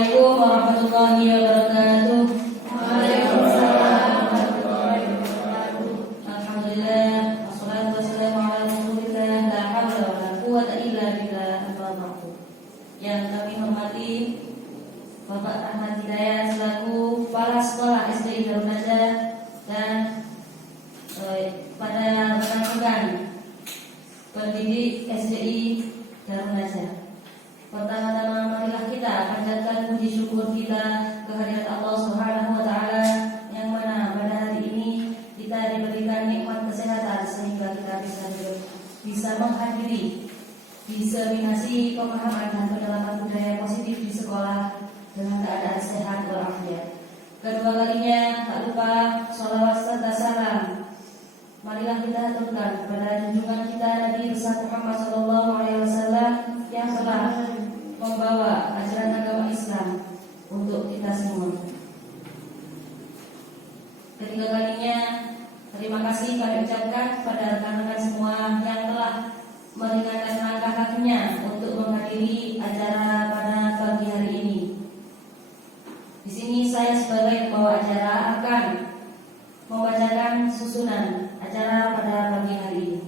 Assalamualaikum warahmatullahi wabarakatuh. Waalaikumsalam warahmatullahi wabarakatuh. Alhamdulillah, wassalatu wassalamu ala Rasulillah, la haula wala quwwata illa billah, amma ba'du. Yang kami hormati Bapak Ahmad Hidayat selaku Kepala Sekolah SDI Darun Najah dan pada rekan-rekan pendidik SDI Darun Najah. Pertama-tama marilah kita panjatkan puji syukur kita kehadirat Allah Subhanahu wa taala yang mana pada hari ini kita diberikan nikmat kesehatan sehingga kita bisa menghadiri diseminasi pemahaman dan penerapan budaya positif di sekolah dengan keadaan sehat walafiat. Kedua kalinya tak lupa sholawat serta salam marilah kita aturkan kepada junjungan kita Nabi besar Muhammad SAW yang telah membawa ajaran agama Islam untuk kita semua. Ketiga kalinya terima kasih kami ucapkan kepada rekan-rekan semua yang telah meringankan langkah kakinya untuk menghadiri acara pada pagi hari ini. Di sini saya sebagai pembawa acara akan membacakan susunan acara pada pagi hari ini.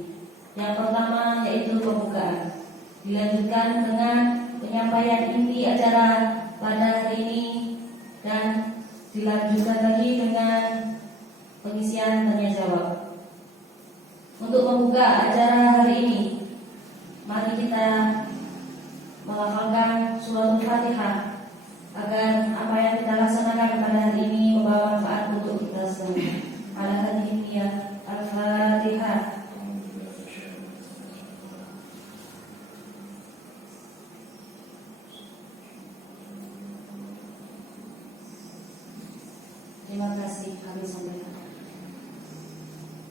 Yang pertama yaitu pembukaan, dilanjutkan dengan penyampaian inti acara pada hari ini dan dilanjutkan lagi dengan pengisian tanya jawab. Untuk membuka acara hari ini, mari kita melafalkan suratul Fatihah agar apa yang kita laksanakan pada hari ini membawa manfaat untuk kita semua. Ala hadhihi niyah Al-Fatihah. Terima kasih kami sampaikan.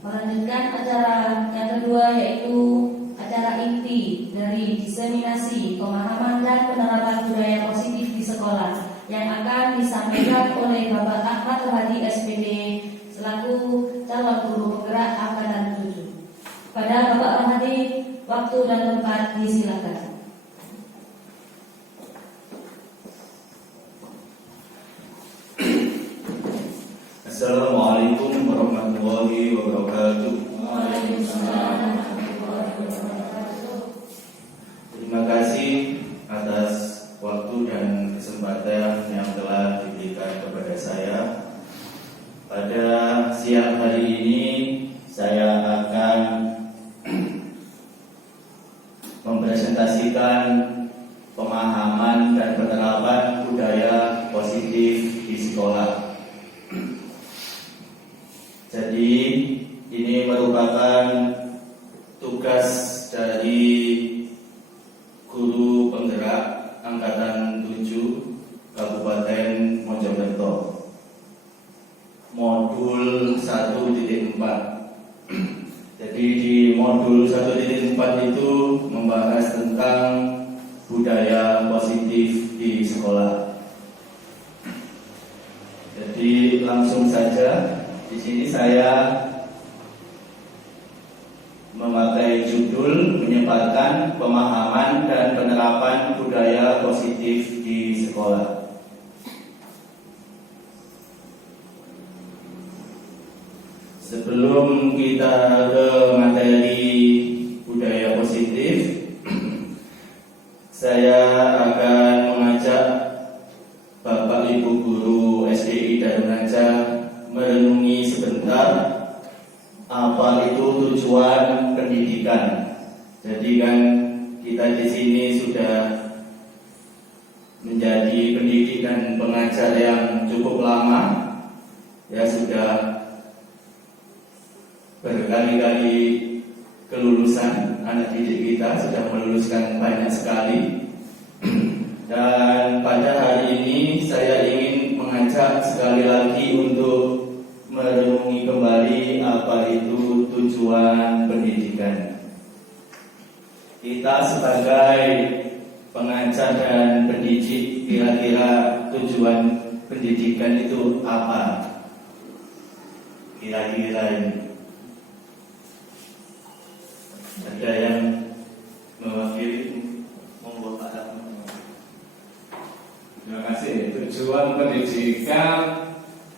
Melanjutkan acara yang kedua yaitu acara inti dari diseminasi pemahaman dan penerapan budaya positif di sekolah yang akan disampaikan oleh Bapak Ahmad Hadi SPD selaku calon guru penggerak angkatan 7. Pada Bapak Hadi, waktu dan tempat disilakan. Assalamualaikum warahmatullahi wabarakatuh. Waalaikumsalam warahmatullahi wabarakatuh. Terima kasih atas waktu dan kesempatan yang telah diberikan kepada saya. Pada siang hari ini saya akan mempresentasikan pemahaman dan penerapan budaya positif di sekolah. Jadi ini merupakan tugas dari guru penggerak angkatan 7 Kabupaten Mojokerto, modul 1.4. Jadi di modul 1.4 itu membahas tentang budaya positif di sekolah. Jadi langsung saja. Di sini saya memakai judul menyebarkan pemahaman dan penerapan budaya positif di sekolah. Sebelum kita ke materi budaya positif, saya akan mengajak Bapak Ibu Guru SDI Darun Najah merenungi sebentar apa itu tujuan pendidikan. Jadi kan kita di sini sudah menjadi pendidik dan pengajar yang cukup lama, ya sudah berkali-kali kelulusan anak didik kita, sudah meluluskan banyak sekali. Dan pada hari ini saya ingin mengajak sekali lagi untuk merenungi kembali apa itu tujuan pendidikan. Kita sebagai pengajar dan pendidik, kira-kira tujuan pendidikan itu apa? Kira-kira ini ada yang mewakili? Monggo Pak. Terima kasih. tujuan pendidikan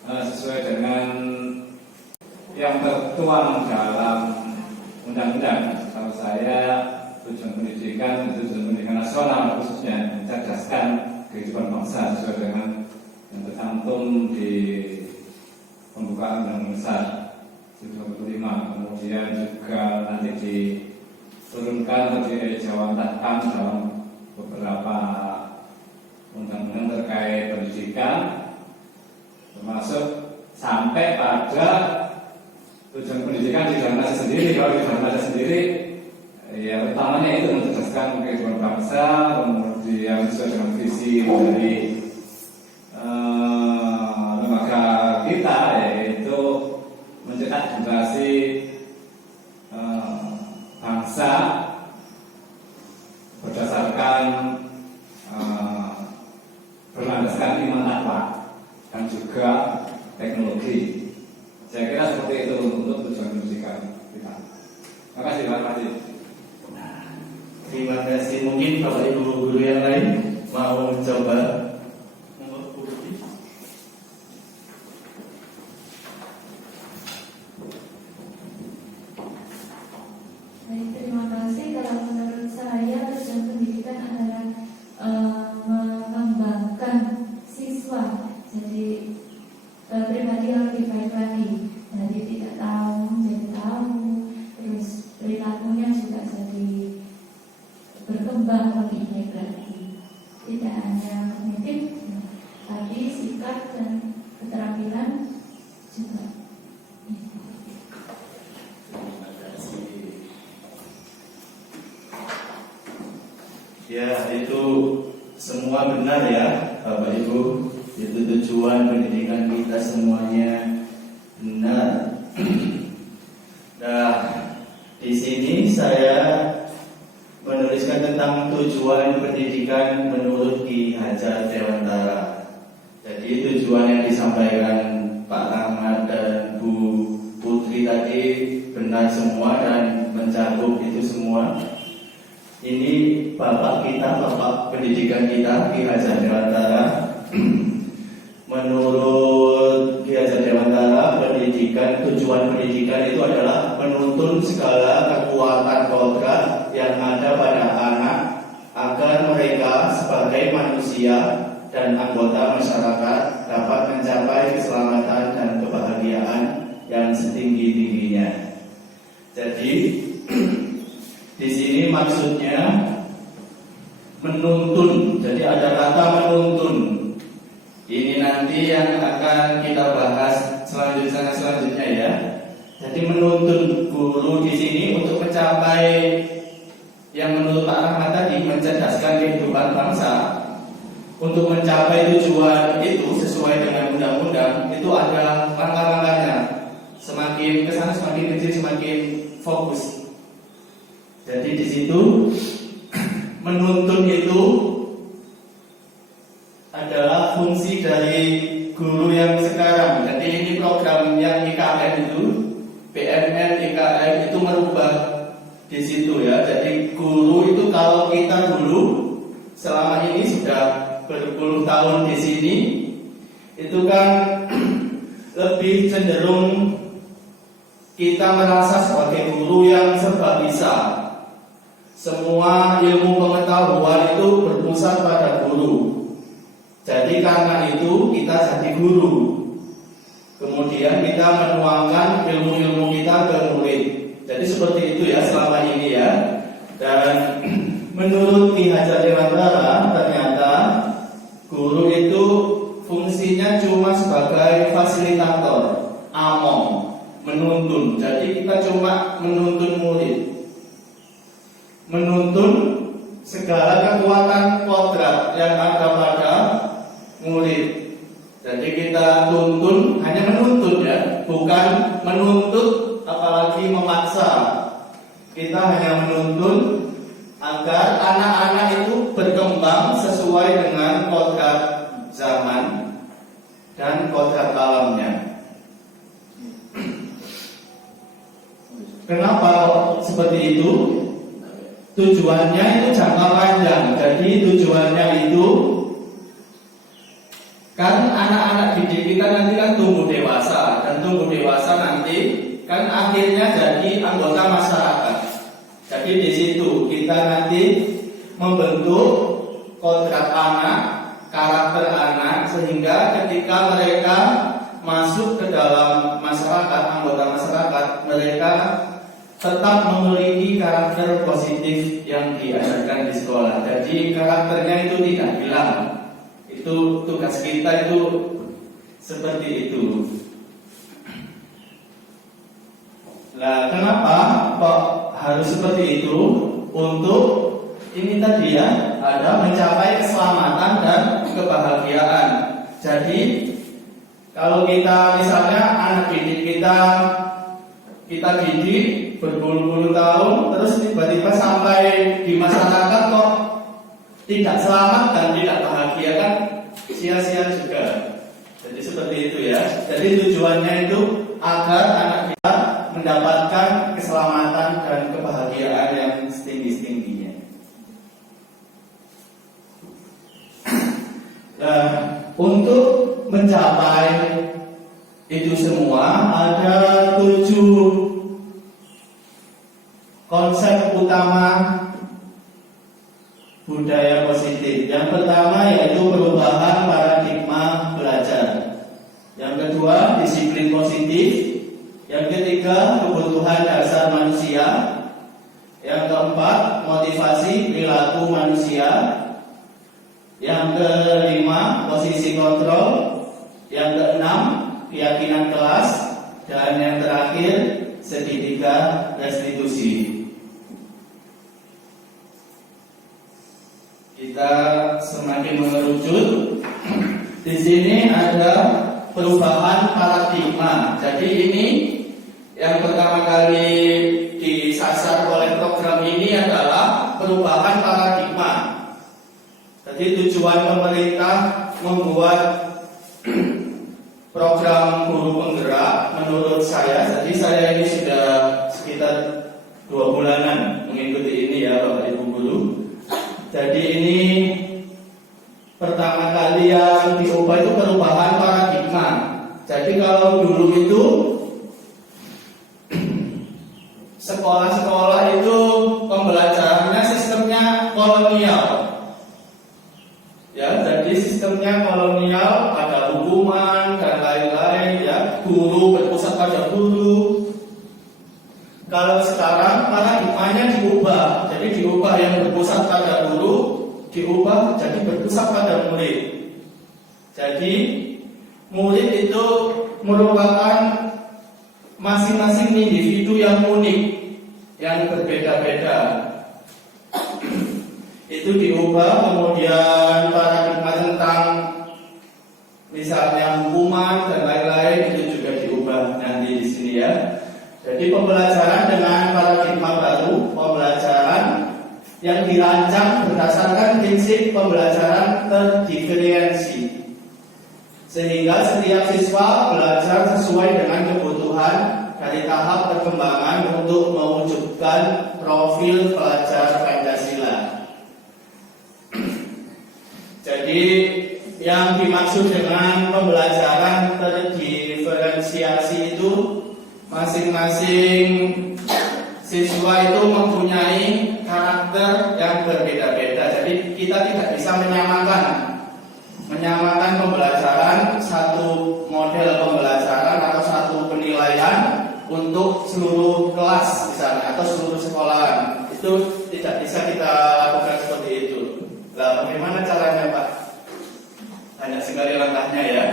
sesuai dengan yang tertuang dalam undang-undang. Kalau saya, tujuan pendidikan nasional khususnya mencerdaskan kehidupan bangsa sesuai dengan yang tercantum di pembukaan Undang-Undang Besar 75. Kemudian juga nanti diturunkan atau dijawantahkan dalam beberapa undang-undang terkait pendidikan, termasuk sampai pada tujuan pendidikan di dalam nasi sendiri. Kalau di dalam nasi sendiri, ya utamanya itu mencerdaskan kehidupan bangsa, kemudian sesuai dengan visi dari lembaga kita, yaitu mencetak generasi bangsa berdasarkan berlandaskan iman takwa dan juga teknologi. Saya kira seperti itu untuk tujuan pendidikan kita. Terima kasih Pak Fatih. Terima kasih. Mungkin Bapak Ibu guru yang lain mau coba. Baik, terima kasih. Kalau menurut saya tujuan pendidikan adalah mengembangkan siswa jadi pribadi yang lebih baik lagi, dari tidak tahu menjadi tahu, terus perilakunya juga jadi berkembang lebih baik lagi, tidak hanya kognitif tapi sikap dan keterampilan juga. Ya, itu semua benar ya Bapak Ibu. Itu tujuan pendidikan kita semuanya benar. Nah, di sini saya menuliskan tentang tujuan pendidikan menurut Ki Hajar Dewantara. Jadi tujuan yang disampaikan Pak Rahmat dan Bu Putri tadi benar semua dan mencakup itu semua. Ini Bapak kita, Bapak pendidikan kita, Ki Hajar Dewantara. Menurut Ki Hajar Dewantara, tujuan pendidikan itu adalah menuntun segala kekuatan kodrat yang ada pada anak agar mereka sebagai manusia dan anggota masyarakat dapat mencapai keselamatan dan kebahagiaan yang setinggi-tingginya. Jadi di sini maksudnya menuntun. Jadi ada kata menuntun. Ini nanti yang akan kita bahas selanjutnya ya. Jadi menuntun guru di sini untuk mencapai yang menurut Pak Rahmat tadi mencerdaskan kehidupan bangsa. Untuk mencapai tujuan itu sesuai dengan undang-undang itu ada langkah-langkahnya. Semakin kesana semakin kecil semakin fokus. Jadi di situ menuntun itu adalah fungsi dari guru yang sekarang. Jadi ini program yang IKM itu, BMN IKM itu merubah di situ ya. Jadi guru itu kalau kita dulu selama ini sudah berpuluh tahun di sini, itu kan lebih cenderung kita merasa sebagai guru yang serba bisa. Semua ilmu pengetahuan itu berpusat pada guru. Jadi karena itu kita jadi guru. Kemudian kita menuangkan ilmu-ilmu kita ke murid. Jadi seperti itu ya selama ini ya. Dan menurut Ki Hajar Dewantara ternyata guru itu fungsinya cuma sebagai fasilitator, among, menuntun. Jadi kita cuma menuntun murid, menuntun segala kekuatan kodrat yang ada pada murid. Jadi kita tuntun, hanya menuntun ya, bukan menuntut apalagi memaksa. Kita hanya menuntun agar anak-anak itu berkembang sesuai dengan kodrat zaman dan kodrat alamnya. Kenapa seperti itu? Tujuannya itu jangka panjang. Jadi tujuannya itu Kan anak-anak didik kita nanti kan tumbuh dewasa, dan tumbuh dewasa nanti kan akhirnya jadi anggota masyarakat. Jadi di situ kita nanti membentuk kodrat anak, karakter anak, sehingga ketika mereka masuk ke dalam masyarakat, anggota masyarakat, mereka tetap memiliki karakter positif yang diajarkan di sekolah. Jadi karakternya itu tidak hilang. Itu tugas kita itu seperti itu. Nah, kenapa kok harus seperti itu? Untuk ini tadi ya, ada mencapai keselamatan dan kebahagiaan. Jadi kalau kita misalnya anak didik kita didik berpuluh-puluh tahun, terus tiba-tiba sampai di masyarakat kok tidak selamat dan tidak bahagia, kan sia-sia juga. Jadi seperti itu ya. Jadi tujuannya itu agar anak kita mendapatkan keselamatan dan kebahagiaan yang setinggi-tingginya. Nah, untuk mencapai itu semua ada 7 konsep utama budaya positif. Yang pertama yaitu perubahan paradigma belajar. Yang kedua, disiplin positif. Yang ketiga, kebutuhan dasar manusia. Yang keempat, motivasi perilaku manusia. Yang kelima, posisi kontrol. Yang keenam, keyakinan kelas. Dan yang terakhir, segitiga restitusi. Kita semakin mengerucut. Di sini ada perubahan paradigma. Jadi ini yang pertama kali disasar oleh program ini adalah perubahan paradigma. Jadi tujuan pemerintah membuat program guru penggerak, menurut saya, jadi saya ini sudah sekitar 2 bulanan mengikuti ini ya Bapak Ibu guru. Jadi ini pertama kali yang diubah itu perubahan paradigma. Jadi kalau dulu itu sekolah-sekolah itu pembelajarannya sistemnya kolonial. Ya, jadi sistemnya kolonial, ada hukuman dan lain-lain ya, guru berpusat pada guru. Kalau sekarang paradigmanya diubah, jadi diubah yang berpusat pada guru, diubah jadi berpusat pada murid. Jadi murid itu merupakan masing-masing individu yang unik, yang berbeda-beda. Itu diubah, kemudian paradigma tentang misalnya hukuman dan lain-lain itu juga diubah nanti di sini ya. Jadi pembelajaran dengan paradigma baru, pembelajaran yang dirancang berdasarkan prinsip pembelajaran terdiferensi, sehingga setiap siswa belajar sesuai dengan kebutuhan dari tahap perkembangan untuk mewujudkan profil pelajar Pancasila. Jadi yang dimaksud dengan pembelajaran terdiferensiasi itu masing-masing siswa itu mempunyai karakter yang berbeda-beda. Jadi kita tidak bisa menyamakan pembelajaran, satu model pembelajaran atau satu penilaian untuk seluruh kelas misalnya atau seluruh sekolahan. Itu tidak bisa kita lakukan seperti itu. Nah, bagaimana caranya Pak? Banyak sekali langkahnya ya.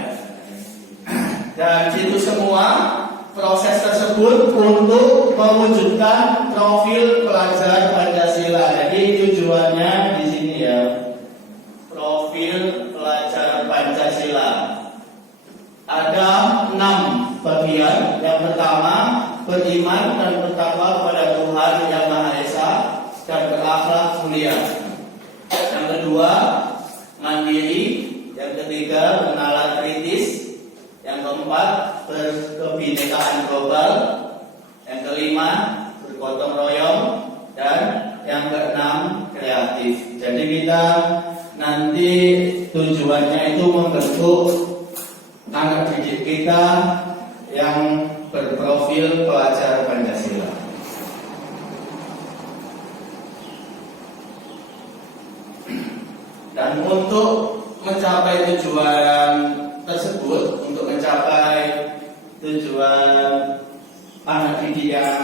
Dan itu semua proses tersebut untuk mewujudkan profil pelajar Pancasila. Jadi tujuannya di sini ya, profil pelajar Pancasila. Ada 6 bagian. Yang pertama, beriman dan bertakwa kepada Tuhan Yang Maha Esa dan berakhlak mulia. Yang kedua, mandiri. Yang ketiga, bernalar kritis. Yang keempat, berkebinekaan global. Yang kelima, bergotong royong. Dan yang keenam, kreatif. Jadi kita nanti tujuannya itu membentuk anak didik kita yang berprofil pelajar Pancasila. Dan untuk mencapai tujuan tersebut, untuk mencapai tujuan anak didik yang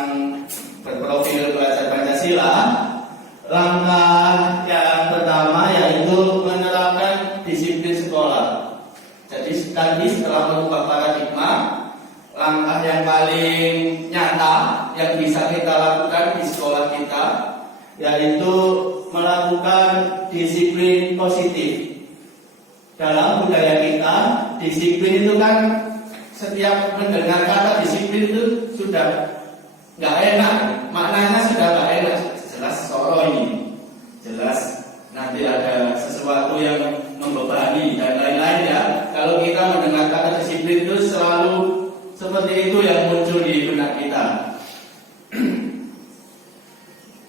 berprofil pelajar Pancasila, langkah yang pertama yaitu menerapkan disiplin sekolah. Jadi tadi setelah mengubah paradigma, langkah yang paling nyata yang bisa kita lakukan di sekolah kita yaitu melakukan disiplin positif. Dalam budaya kita, disiplin itu kan setiap mendengar kata disiplin itu sudah nggak enak, maknanya sudah nggak enak. Jelas soro ini, jelas nanti ada sesuatu yang membebani dan lain-lain ya. Kalau kita mendengar kata disiplin itu selalu seperti itu yang muncul di benak kita.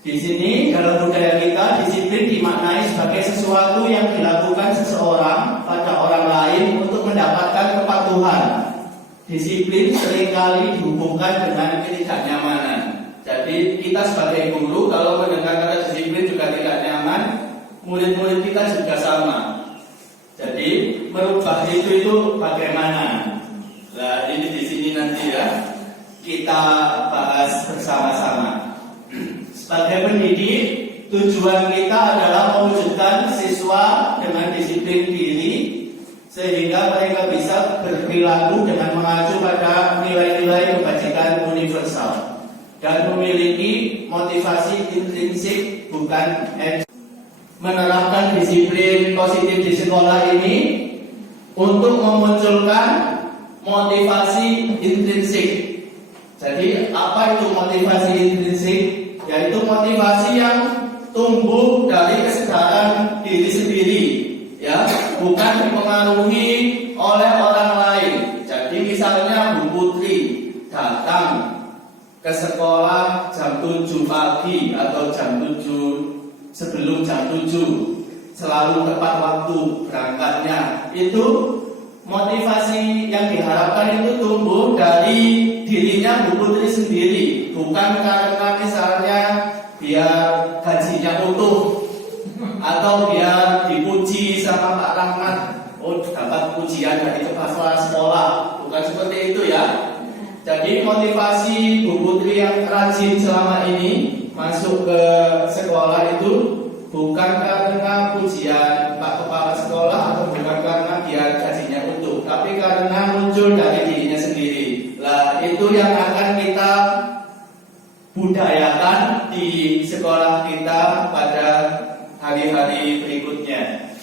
Di sini dalam budaya kita, disiplin dimaknai sebagai sesuatu yang dilakukan seseorang pada orang lain untuk mendapatkan kepatuhan. Disiplin seringkali dihubungkan dengan ketidaknyamanan. Jadi kita sebagai guru kalau mendengar kata disiplin juga tidak nyaman, murid-murid kita juga sama. Jadi merubah itu bagaimana? Nah ini di sini nanti ya kita bahas bersama-sama. Sebagai pendidik, tujuan kita adalah mewujudkan siswa dengan disiplin diri sehingga mereka bisa berperilaku dengan mengacu pada nilai-nilai kebajikan universal dan memiliki motivasi intrinsik bukan menerapkan disiplin positif di sekolah ini untuk memunculkan motivasi intrinsik. Jadi apa itu motivasi intrinsik? Yaitu motivasi yang tumbuh dari kesadaran diri sendiri, ya, bukan dipengaruhi oleh orang lain. Jadi misalnya Bu Putri datang ke sekolah jam 7 pagi atau jam 7 sebelum jam 7, selalu tepat waktu berangkatnya. Itu motivasi yang diharapkan itu tumbuh dari dirinya Bu Putri sendiri, bukan karena misalnya biar gajinya utuh atau biar dipuji sama Pak Rahmat, oh dapat pujian dari kepala sekolah, bukan seperti itu ya. Jadi motivasi Bu Putri yang rajin selama ini masuk ke sekolah itu bukan karena pujian Pak Kepala Sekolah atau bukan karena biar gajinya utuh, tapi karena muncul dari dirinya sendiri. Lah itu yang akan kita budayakan di sekolah kita pada hari-hari berikutnya,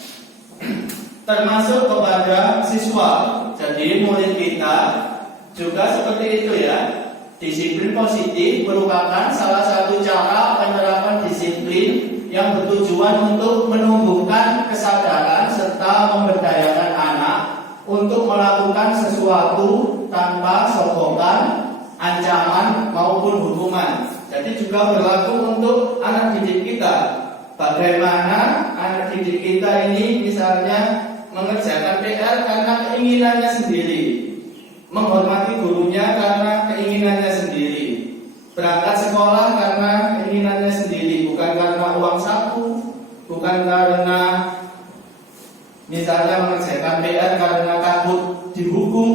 termasuk kepada siswa. Jadi murid kita juga seperti itu ya. Disiplin positif merupakan salah satu cara penerapan disiplin yang bertujuan untuk menumbuhkan kesadaran serta memberdayakan anak untuk melakukan sesuatu tanpa sokongan, ancaman maupun hukuman. Jadi juga berlaku untuk anak didik kita. Bagaimana anak didik kita ini misalnya mengerjakan PR karena keinginannya sendiri, menghormati gurunya karena keinginannya sendiri, berangkat sekolah karena keinginannya sendiri, bukan karena uang saku, bukan karena misalnya mengerjakan PR karena takut dihukum,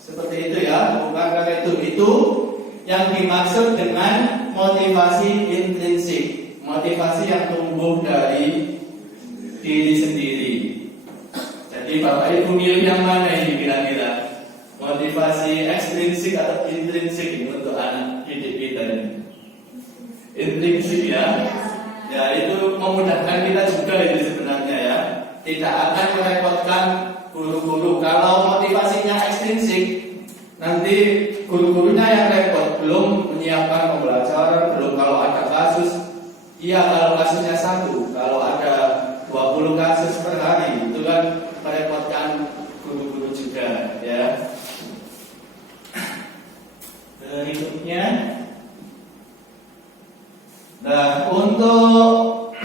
seperti itu ya, bukan karena itu. Itu yang dimaksud dengan motivasi intrinsik, motivasi yang tumbuh dari diri sendiri. Jadi Bapak Ibu milih yang mana ini kira-kira? Motivasi ekstrinsik atau intrinsik ini untuk anak didik kita ini? Intrinsik ya. Ya itu memudahkan kita juga itu sebenarnya ya. Tidak akan merepotkan guru-guru. Kalau motivasinya ekstrinsik, nanti guru-gurunya yang repot, belum menyiapkan pembelajaran, belum kalau ada kasus. Iya kalau kasusnya 1, kalau ada 20 kasus per hari, itu kan merepotkan guru-guru juga ya. Berikutnya, nah untuk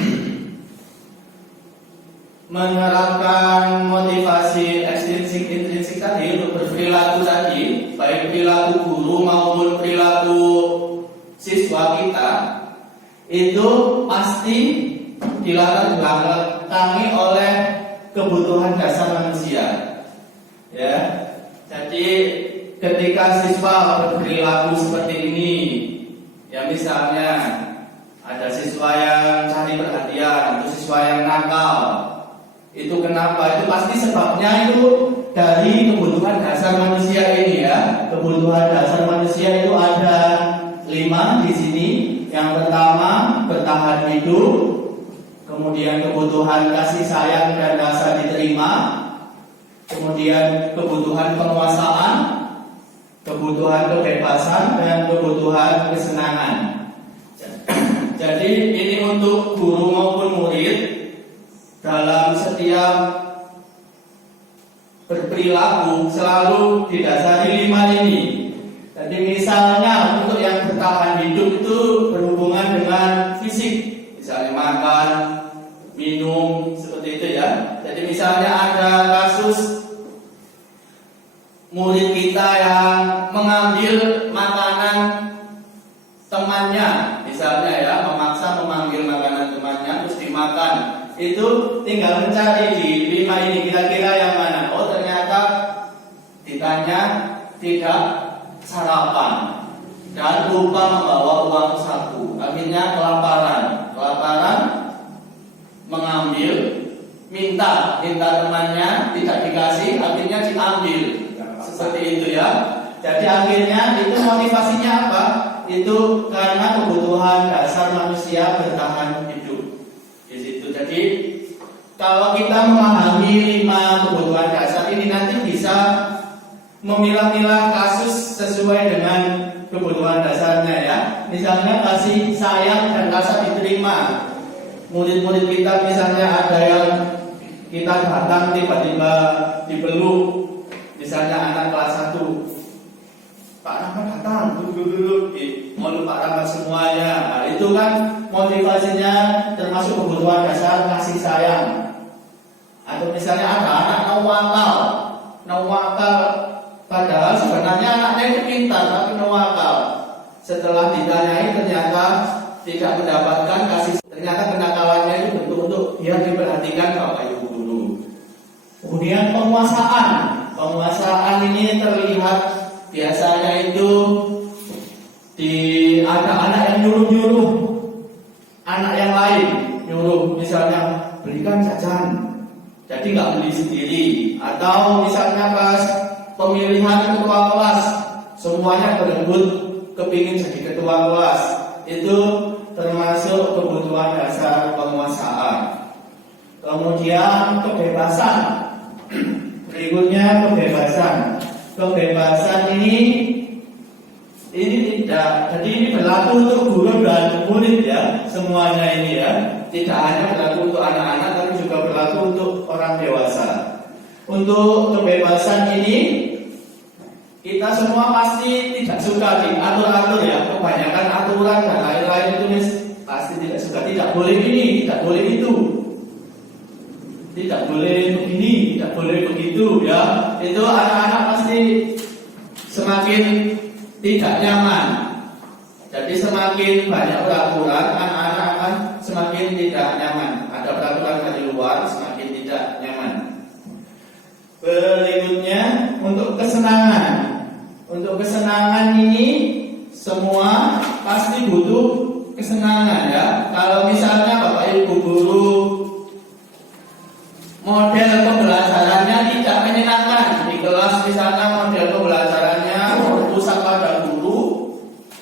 intrinsik tadi untuk berperilaku tadi, baik perilaku guru maupun perilaku siswa kita, itu pasti dilatar belakangi oleh kebutuhan dasar manusia. Ya, jadi ketika siswa berperilaku seperti ini, ya misalnya ada siswa yang cari perhatian, atau siswa yang nakal, itu kenapa? Itu pasti sebabnya itu dari kebutuhan dasar manusia ini ya. Kebutuhan dasar manusia itu ada 5 di sini. Yang pertama, bertahan hidup. Kemudian kebutuhan kasih sayang dan rasa diterima. Kemudian kebutuhan penguasaan, kebutuhan kebebasan, dan kebutuhan kesenangan. Jadi ini untuk guru maupun murid dalam setiap berperilaku selalu didasari 5 ini. Jadi misalnya untuk yang bertahan hidup itu berhubungan dengan fisik, misalnya makan, minum, seperti itu ya. Jadi misalnya ada kasus murid kita yang mengambil makanan temannya, misalnya ya, memaksa mengambil makanan temannya terus dimakan. Itu tinggal mencari di 5 ini kira-kira yang mana. Oh ternyata ditanya tidak sarapan dan lupa membawa uang saku, akhirnya kelaparan mengambil, minta temannya tidak dikasih, akhirnya diambil, seperti itu ya. Jadi akhirnya itu motivasinya apa? Itu karena kebutuhan dasar manusia bertahan hidup di situ. Jadi kalau kita memahami 5 kebutuhan dasar ini, nanti bisa memilah-milah kasus sesuai dengan kebutuhan dasarnya ya. Misalnya kasih sayang dan rasa diterima. Murid-murid kita misalnya ada yang kita datang tiba-tiba dipeluk, misalnya anak kelas 1, Pak Rahmat datang, duduk, mau Pak Rahmat semuanya. Nah, itu kan motivasinya termasuk kebutuhan dasar kasih sayang. Atau misalnya ada anak nawakal, padahal sebenarnya anaknya itu pintar tapi nawakal. Setelah ditanyai ternyata tidak mendapatkan kasih. Ternyata kenakalannya itu bentuk untuk dia diperhatikan Bapak Ibu guru. Kemudian penguasaan ini terlihat biasanya itu ada anak yang nyuruh anak yang lain, nyuruh misalnya belikan jajan, jadi nggak beli sendiri. Atau misalnya pas pemilihan ketua kelas, semuanya berebut kepingin jadi ketua kelas. Itu termasuk kebutuhan dasar penguasaan. Kemudian kebebasan. Berikutnya kebebasan ini tidak, jadi ini berlaku untuk guru dan murid ya, semuanya ini ya. Tidak hanya berlaku untuk anak-anak, tapi juga berlaku untuk orang dewasa. Untuk kebebasan ini kita semua pasti tidak suka diatur-atur ya. Kebanyakan aturan dan lain-lain itu pasti tidak suka. Tidak boleh ini, tidak boleh itu, tidak boleh begini, tidak boleh begitu ya. Itu anak-anak pasti semakin tidak nyaman. Jadi semakin banyak peraturan, anak-anak akan semakin tidak nyaman. Ada peraturan dari luar, semakin tidak nyaman. Berikutnya untuk kesenangan. Untuk kesenangan ini semua pasti butuh kesenangan ya. Kalau misalnya Bapak Ibu guru model pembelajarannya tidak menyenangkan di kelas, misalnya model pembelajarannya berpusat pada guru,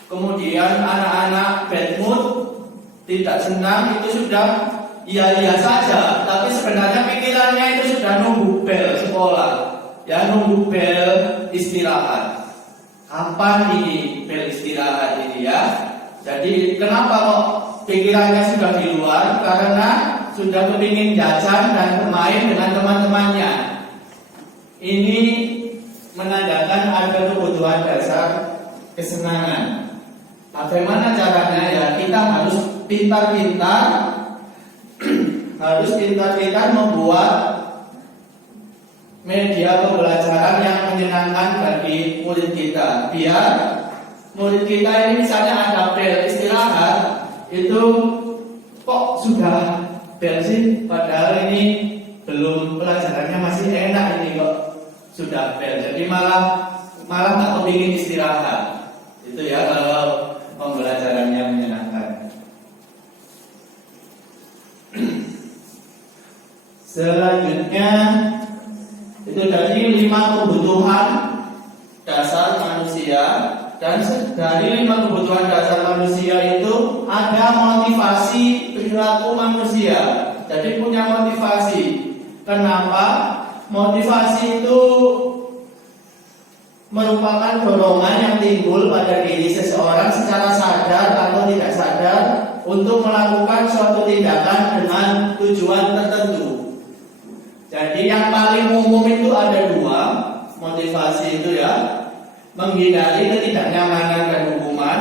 kemudian anak-anak bad mood, tidak senang, itu sudah iya-iya saja, tapi sebenarnya pikirannya itu sudah nunggu bel sekolah ya, nunggu bel istirahat. Kapan ini bel istirahat ini ya? Jadi kenapa kok pikirannya sudah di luar? Karena sudah kepingin jajan dan bermain dengan teman-temannya. Ini menandakan ada kebutuhan dasar kesenangan. Bagaimana caranya ya? Kita harus pintar-pintar membuat media pembelajaran yang menyenangkan bagi murid kita. Biar murid kita ini misalnya ada bel istirahat, itu kok sudah bel sih, padahal ini belum, pelajarannya masih enak ini kok sudah bel. Jadi malah nggak kepingin istirahat. Itu ya kalau pembelajarannya menyenangkan. Selanjutnya itu dari 5 kebutuhan dasar manusia, dan dari 5 kebutuhan dasar manusia itu ada motivasi perilaku manusia. Jadi punya motivasi. Kenapa? Motivasi itu merupakan dorongan yang timbul pada diri seseorang secara sadar atau tidak sadar untuk melakukan suatu tindakan dengan tujuan tertentu. Jadi yang paling umum itu ada 2 motivasi itu ya, menghindari ketidaknyamanan dan hukuman,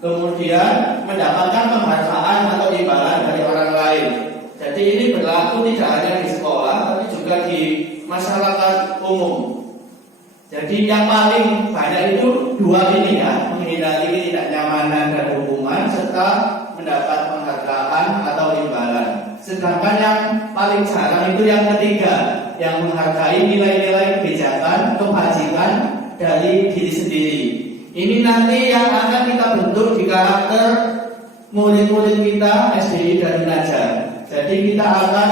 kemudian mendapatkan penghargaan atau imbalan dari orang lain. Jadi ini berlaku tidak hanya di sekolah, tapi juga di masyarakat umum. Jadi yang paling banyak itu 2 ini ya, menghindari ketidaknyamanan dan hukuman serta mendapat penghargaan atau imbalan. Sedangkan yang paling jarang itu yang ketiga, yang menghargai nilai-nilai kebijakan, kebajikan dari diri sendiri. Ini nanti yang akan kita bentuk di karakter murid-murid kita SDI Darun Najar. Jadi kita akan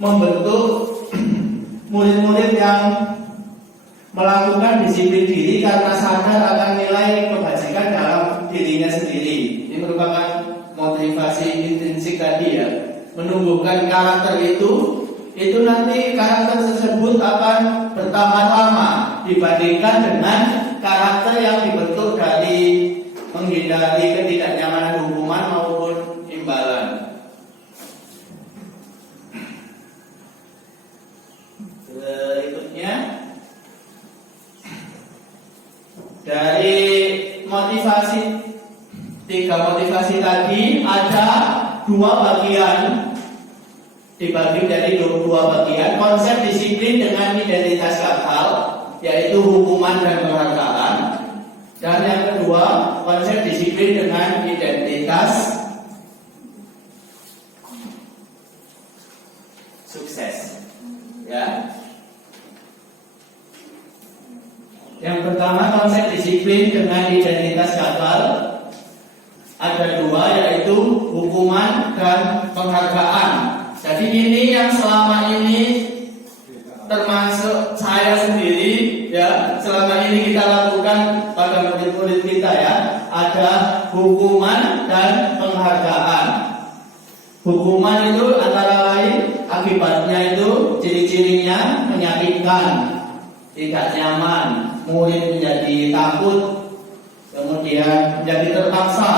membentuk murid-murid yang melakukan disiplin diri karena sadar akan nilai kebajikan dalam dirinya sendiri. Ini merupakan motivasi intrinsik tadi ya, menumbuhkan karakter itu nanti karakter tersebut akan bertahan lama dibandingkan dengan karakter yang dibentuk dari menghindari ketidaknyamanan hukuman maupun imbalan. Berikutnya, dari motivasi 3 motivasi tadi ada 2 bagian, dibagi dari 2 bagian. Konsep disiplin dengan identitas gagal, yaitu hukuman dan penghargaan. Dan yang kedua, konsep disiplin dengan identitas sukses. Ya. Yang pertama, konsep disiplin dengan identitas gagal ada 2, yaitu hukuman dan penghargaan. Jadi ini yang selama ini termasuk saya sendiri ya, selama ini kita lakukan pada murid-murid kita ya, ada hukuman dan penghargaan. Hukuman itu antara lain akibatnya itu ciri-cirinya menyakitkan, tidak nyaman, murid menjadi takut, kemudian menjadi terpaksa,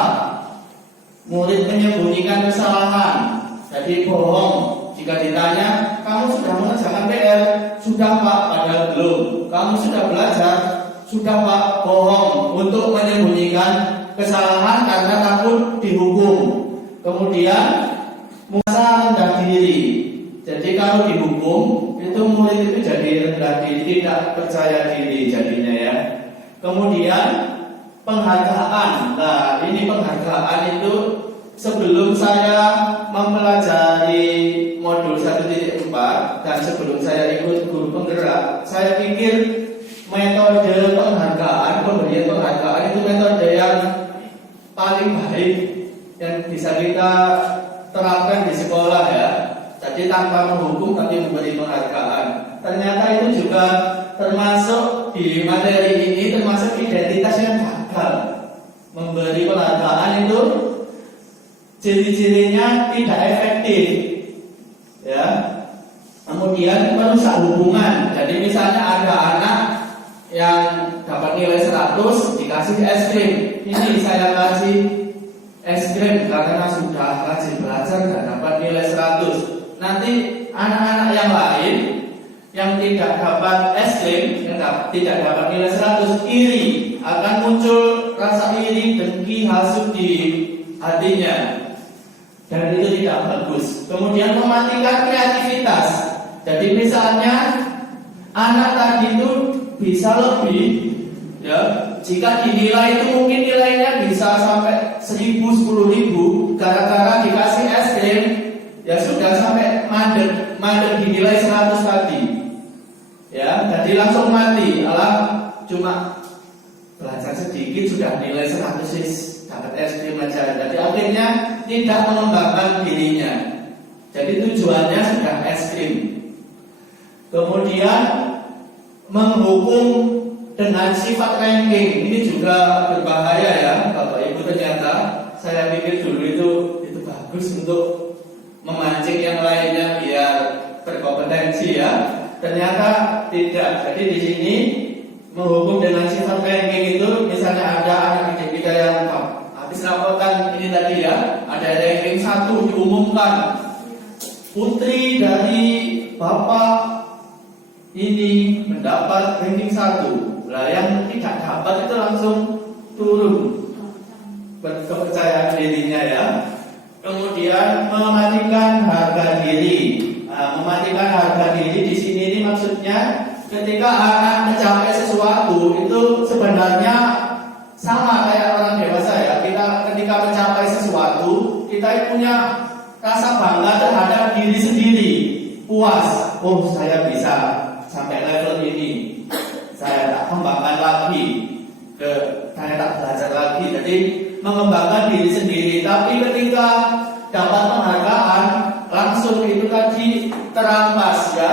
murid menyembunyikan kesalahan, jadi bohong. Jika ditanya, kamu sudah mengerjakan PR? Sudah Pak, padahal belum. Kamu sudah belajar? Sudah Pak, bohong untuk menyembunyikan kesalahan karena takut dihukum. Kemudian merasa rendah diri. Jadi kalau dihukum itu murid itu jadi rendah diri, tidak percaya diri jadinya ya. Kemudian penghargaan. Nah, ini penghargaan itu sebelum saya mempelajari modul 1.4 dan sebelum saya ikut guru penggerak, saya pikir metode penghargaan, pemberian penghargaan itu metode yang paling baik yang bisa kita terapkan di sekolah ya. Jadi tanpa menghukum tapi memberi penghargaan. Ternyata itu juga termasuk di materi ini, termasuk identitas yang gagal. Memberi penghargaan itu ciri-cirinya tidak efektif ya. Kemudian merusak hubungan. Jadi misalnya ada anak yang dapat nilai 100 dikasih es krim. Ini saya kasih es krim karena sudah rajin belajar dan dapat nilai 100. Nanti anak-anak yang lain yang tidak dapat es krim, yang tidak dapat nilai 100, iri, akan muncul rasa iri, dengki, hasut di hatinya. Dan itu tidak bagus. Kemudian mematikan kreativitas. Jadi misalnya anak tadi itu bisa lebih, ya. Jika dinilai itu mungkin nilainya bisa sampai 1.000, 10.000 gara-gara dikasih es krim, ya sudah sampai mandek dinilai 100 tadi, ya. Jadi langsung mati. Alah, cuma belajar sedikit sudah nilai 100 dapat es krim aja. Jadi akhirnya tidak mengembangkan dirinya. Jadi tujuannya sudah es krim. Kemudian menghukum dengan sifat ranking ini juga berbahaya ya, Bapak Ibu. Ternyata saya pikir dulu itu bagus untuk memancing yang lainnya biar berkompetensi ya. Ternyata tidak. Jadi di sini menghukum dengan sifat ranking itu, misalnya ada anak didik kita yang habis laporan ini tadi ya, ada ranking 1 diumumkan, putri dari Bapak ini mendapat ranking 1. Lah yang tidak dapat itu langsung turun kepercayaan dirinya ya. Kemudian mematikan harga diri. Nah, mematikan harga diri di sini ini maksudnya ketika anak mencapai sesuatu itu sebenarnya sama kayak orang dewasa ya. Kita ketika mencapai sesuatu, kita punya rasa bangga terhadap diri sendiri, puas. Oh, saya bisa sampai level ini. Saya tak kembangkan lagi, saya tak belajar lagi. Jadi mengembangkan diri sendiri. Tapi ketika dapat penghargaan, langsung itu tadi terampas ya.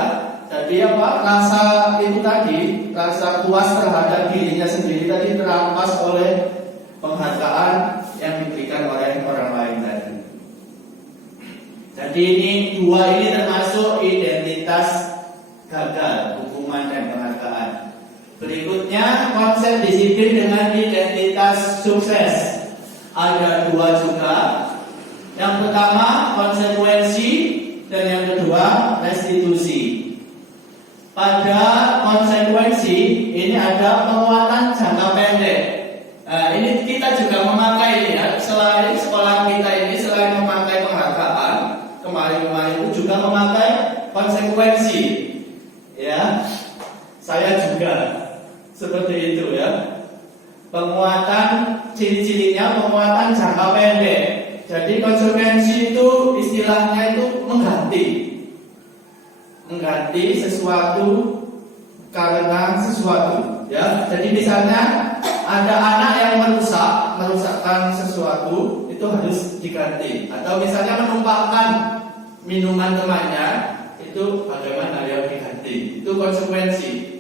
Jadi rasa itu tadi, rasa puas terhadap dirinya sendiri tadi terampas oleh penghargaan yang diberikan oleh orang lain tadi. Jadi dua ini termasuk identitas gagal, hukuman dan penghargaan. Berikutnya konsep disiplin dengan identitas sukses. Ada dua juga. Yang pertama konsekuensi dan yang kedua restitusi. Pada konsekuensi ini ada penguatan jangka pendek. Nah, ini kita juga memakai ini ya. Selain sekolah kita ini selain memakai penghargaan, kemarin itu juga memakai konsekuensi. Ya, saya juga seperti itu ya. Penguatan ciri-cirinya penguatan jangka pendek. Jadi konsekuensi itu istilahnya itu mengganti sesuatu karena sesuatu ya. Jadi misalnya ada anak yang merusakkan sesuatu, itu harus diganti. Atau misalnya menumpahkan minuman temannya, itu bagaimana yang diganti. Itu konsekuensi.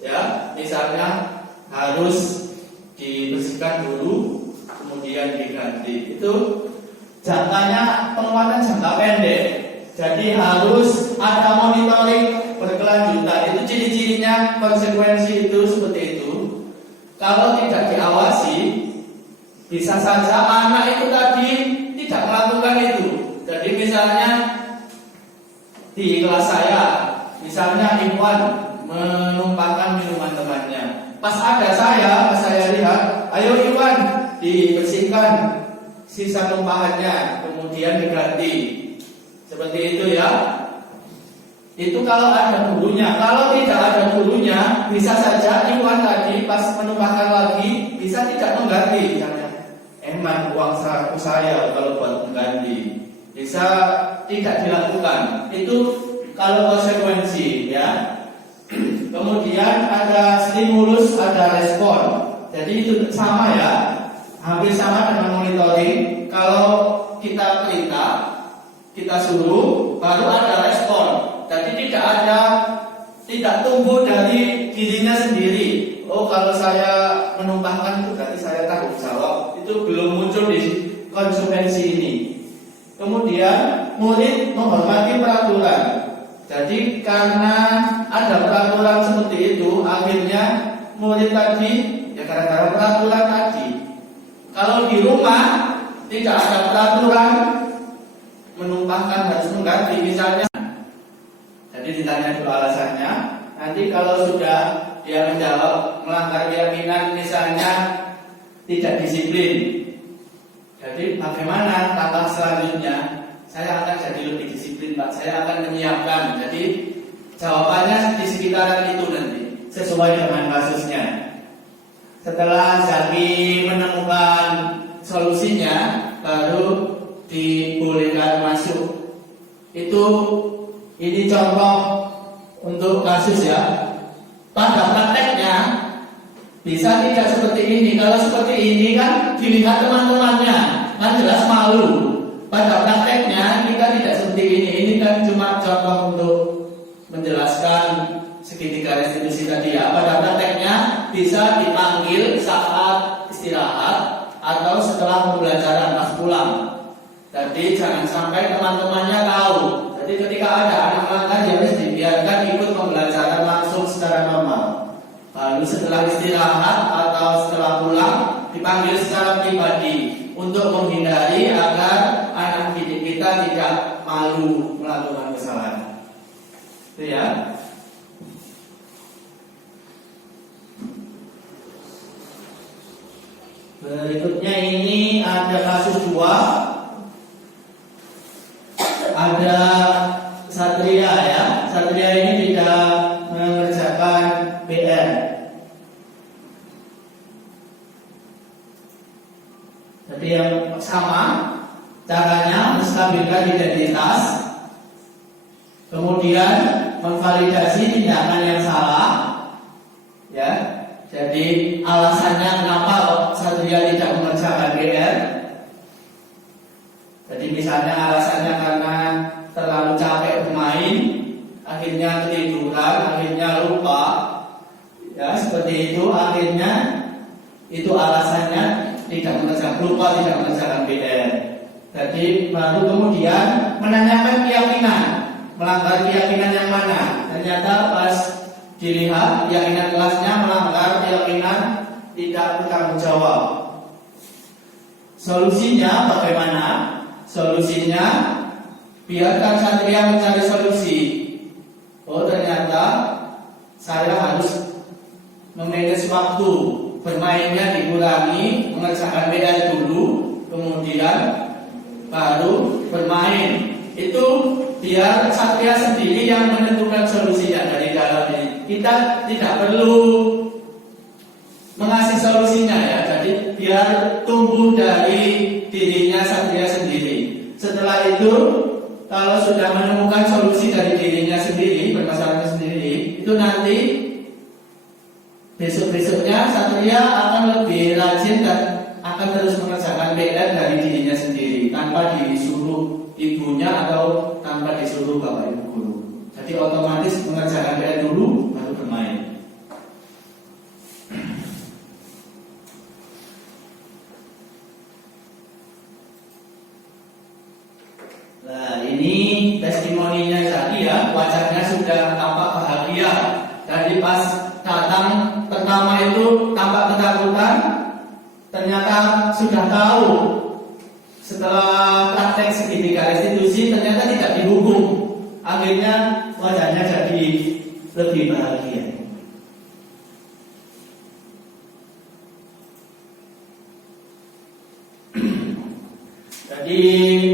Ya, misalnya harus dibersihkan dulu, kemudian diganti. Itu jangkanya penguatan jangka pendek. Jadi harus ada monitoring berkelanjutan. Itu ciri-cirinya konsekuensi itu seperti itu. Kalau tidak diawasi, bisa saja anak itu tadi tidak melakukan itu. Jadi misalnya di kelas saya, misalnya Ikhwan menumpahkan minuman temannya. Pas saya lihat, ayo Iwan dibersihkan sisa tumpahannya, kemudian diganti. Seperti itu ya. Itu kalau ada gurunya. Kalau tidak ada gurunya, bisa saja Iwan tadi pas menumpahkan lagi bisa tidak mengganti. Misalnya, emang uang saya kalau buat mengganti, bisa tidak dilakukan. Itu kalau konsekuensi ya. Kemudian ada stimulus, ada respon. Jadi itu sama ya, hampir sama dengan monitoring. Kalau kita perintah, kita suruh, baru ada respon. Jadi tidak tumbuh dari dirinya sendiri. Oh, kalau saya menumpahkan itu berarti saya tanggung jawab. Itu belum muncul di konsekuensi ini. Kemudian murid menghormati peraturan. Jadi karena ada peraturan seperti itu, akhirnya murid tadi ya gara-gara peraturan tadi. Kalau di rumah tidak ada peraturan, menumpahkan harus mengganti misalnya. Jadi ditanya dulu alasannya. Nanti kalau sudah dia menjawab melanggar keyakinan misalnya tidak disiplin. Jadi bagaimana langkah selanjutnya? Saya akan jadi lebih disiplin, Pak. Saya akan menyiapkan. Jadi Jawabannya di sekitaran itu nanti, sesuai dengan kasusnya. Setelah Zaki menemukan solusinya, baru dibolehkan masuk. Ini contoh untuk kasus ya. Pada prakteknya bisa tidak seperti ini. Kalau seperti ini kan dilihat teman-temannya, kan jelas malu. Pada prakteknya kita tidak seperti ini. Ini kan cuma contoh untuk menjelaskan segitiga restitusi tadi ya. Pada prakteknya bisa dipanggil saat istirahat atau setelah pembelajaran pas pulang. Jadi jangan sampai teman-temannya tahu. Jadi ketika ada anak melanggar harus dibiarkan ikut pembelajaran langsung secara normal. Lalu setelah istirahat atau setelah pulang dipanggil secara pribadi untuk menghindari agar anak didik kita tidak malu melakukan kesalahan. Itu ya. Berikutnya ini ada kasus 2. Ada Satria ya. Satria ini tidak mengerjakan PR. Jadi yang sama caranya menstabilkan identitas, kemudian memvalidasi tindakan yang salah, ya. Jadi alasannya kenapa Satria tidak mengerjakan PR. Jadi misalnya alasannya karena terlalu capek bermain, akhirnya ketiduran, akhirnya lupa, ya seperti itu. Akhirnya itu alasannya tidak mengerjakan PR. Jadi baru kemudian menanyakan keyakinan, melanggar keyakinan yang mana. Ternyata pas dilihat keyakinan kelasnya melanggar keyakinan tidak bertanggung jawab. Solusinya bagaimana? Solusinya biarkan Satria mencari solusi. Oh ternyata saya harus memanage waktu, bermainnya dikurangi, mengerjakan PR dulu, kemudian baru bermain. Itu biar Satria sendiri yang menentukan solusinya dari dalam ini. Kita tidak perlu mengasih solusinya ya. Jadi biar tumbuh dari dirinya Satria sendiri. Setelah itu kalau sudah menemukan solusi dari dirinya sendiri, permasalahan sendiri, itu nanti besok-besoknya Satria akan lebih rajin dan akan terus mengerjakan PR dari dirinya sendiri tanpa disuruh ibunya atau tanpa disuruh bapak ibu guru. Jadi otomatis mengerjakan PR dulu baru bermain. Nah ini testimoninya tadi ya, wajahnya sudah tampak bahagia. Tadi pas datang pertama itu tampak ketakutan, ternyata sudah tahu. Setelah praktek segitiga restitusi ternyata tidak dihukum. Akhirnya wajahnya jadi lebih bahagia. Jadi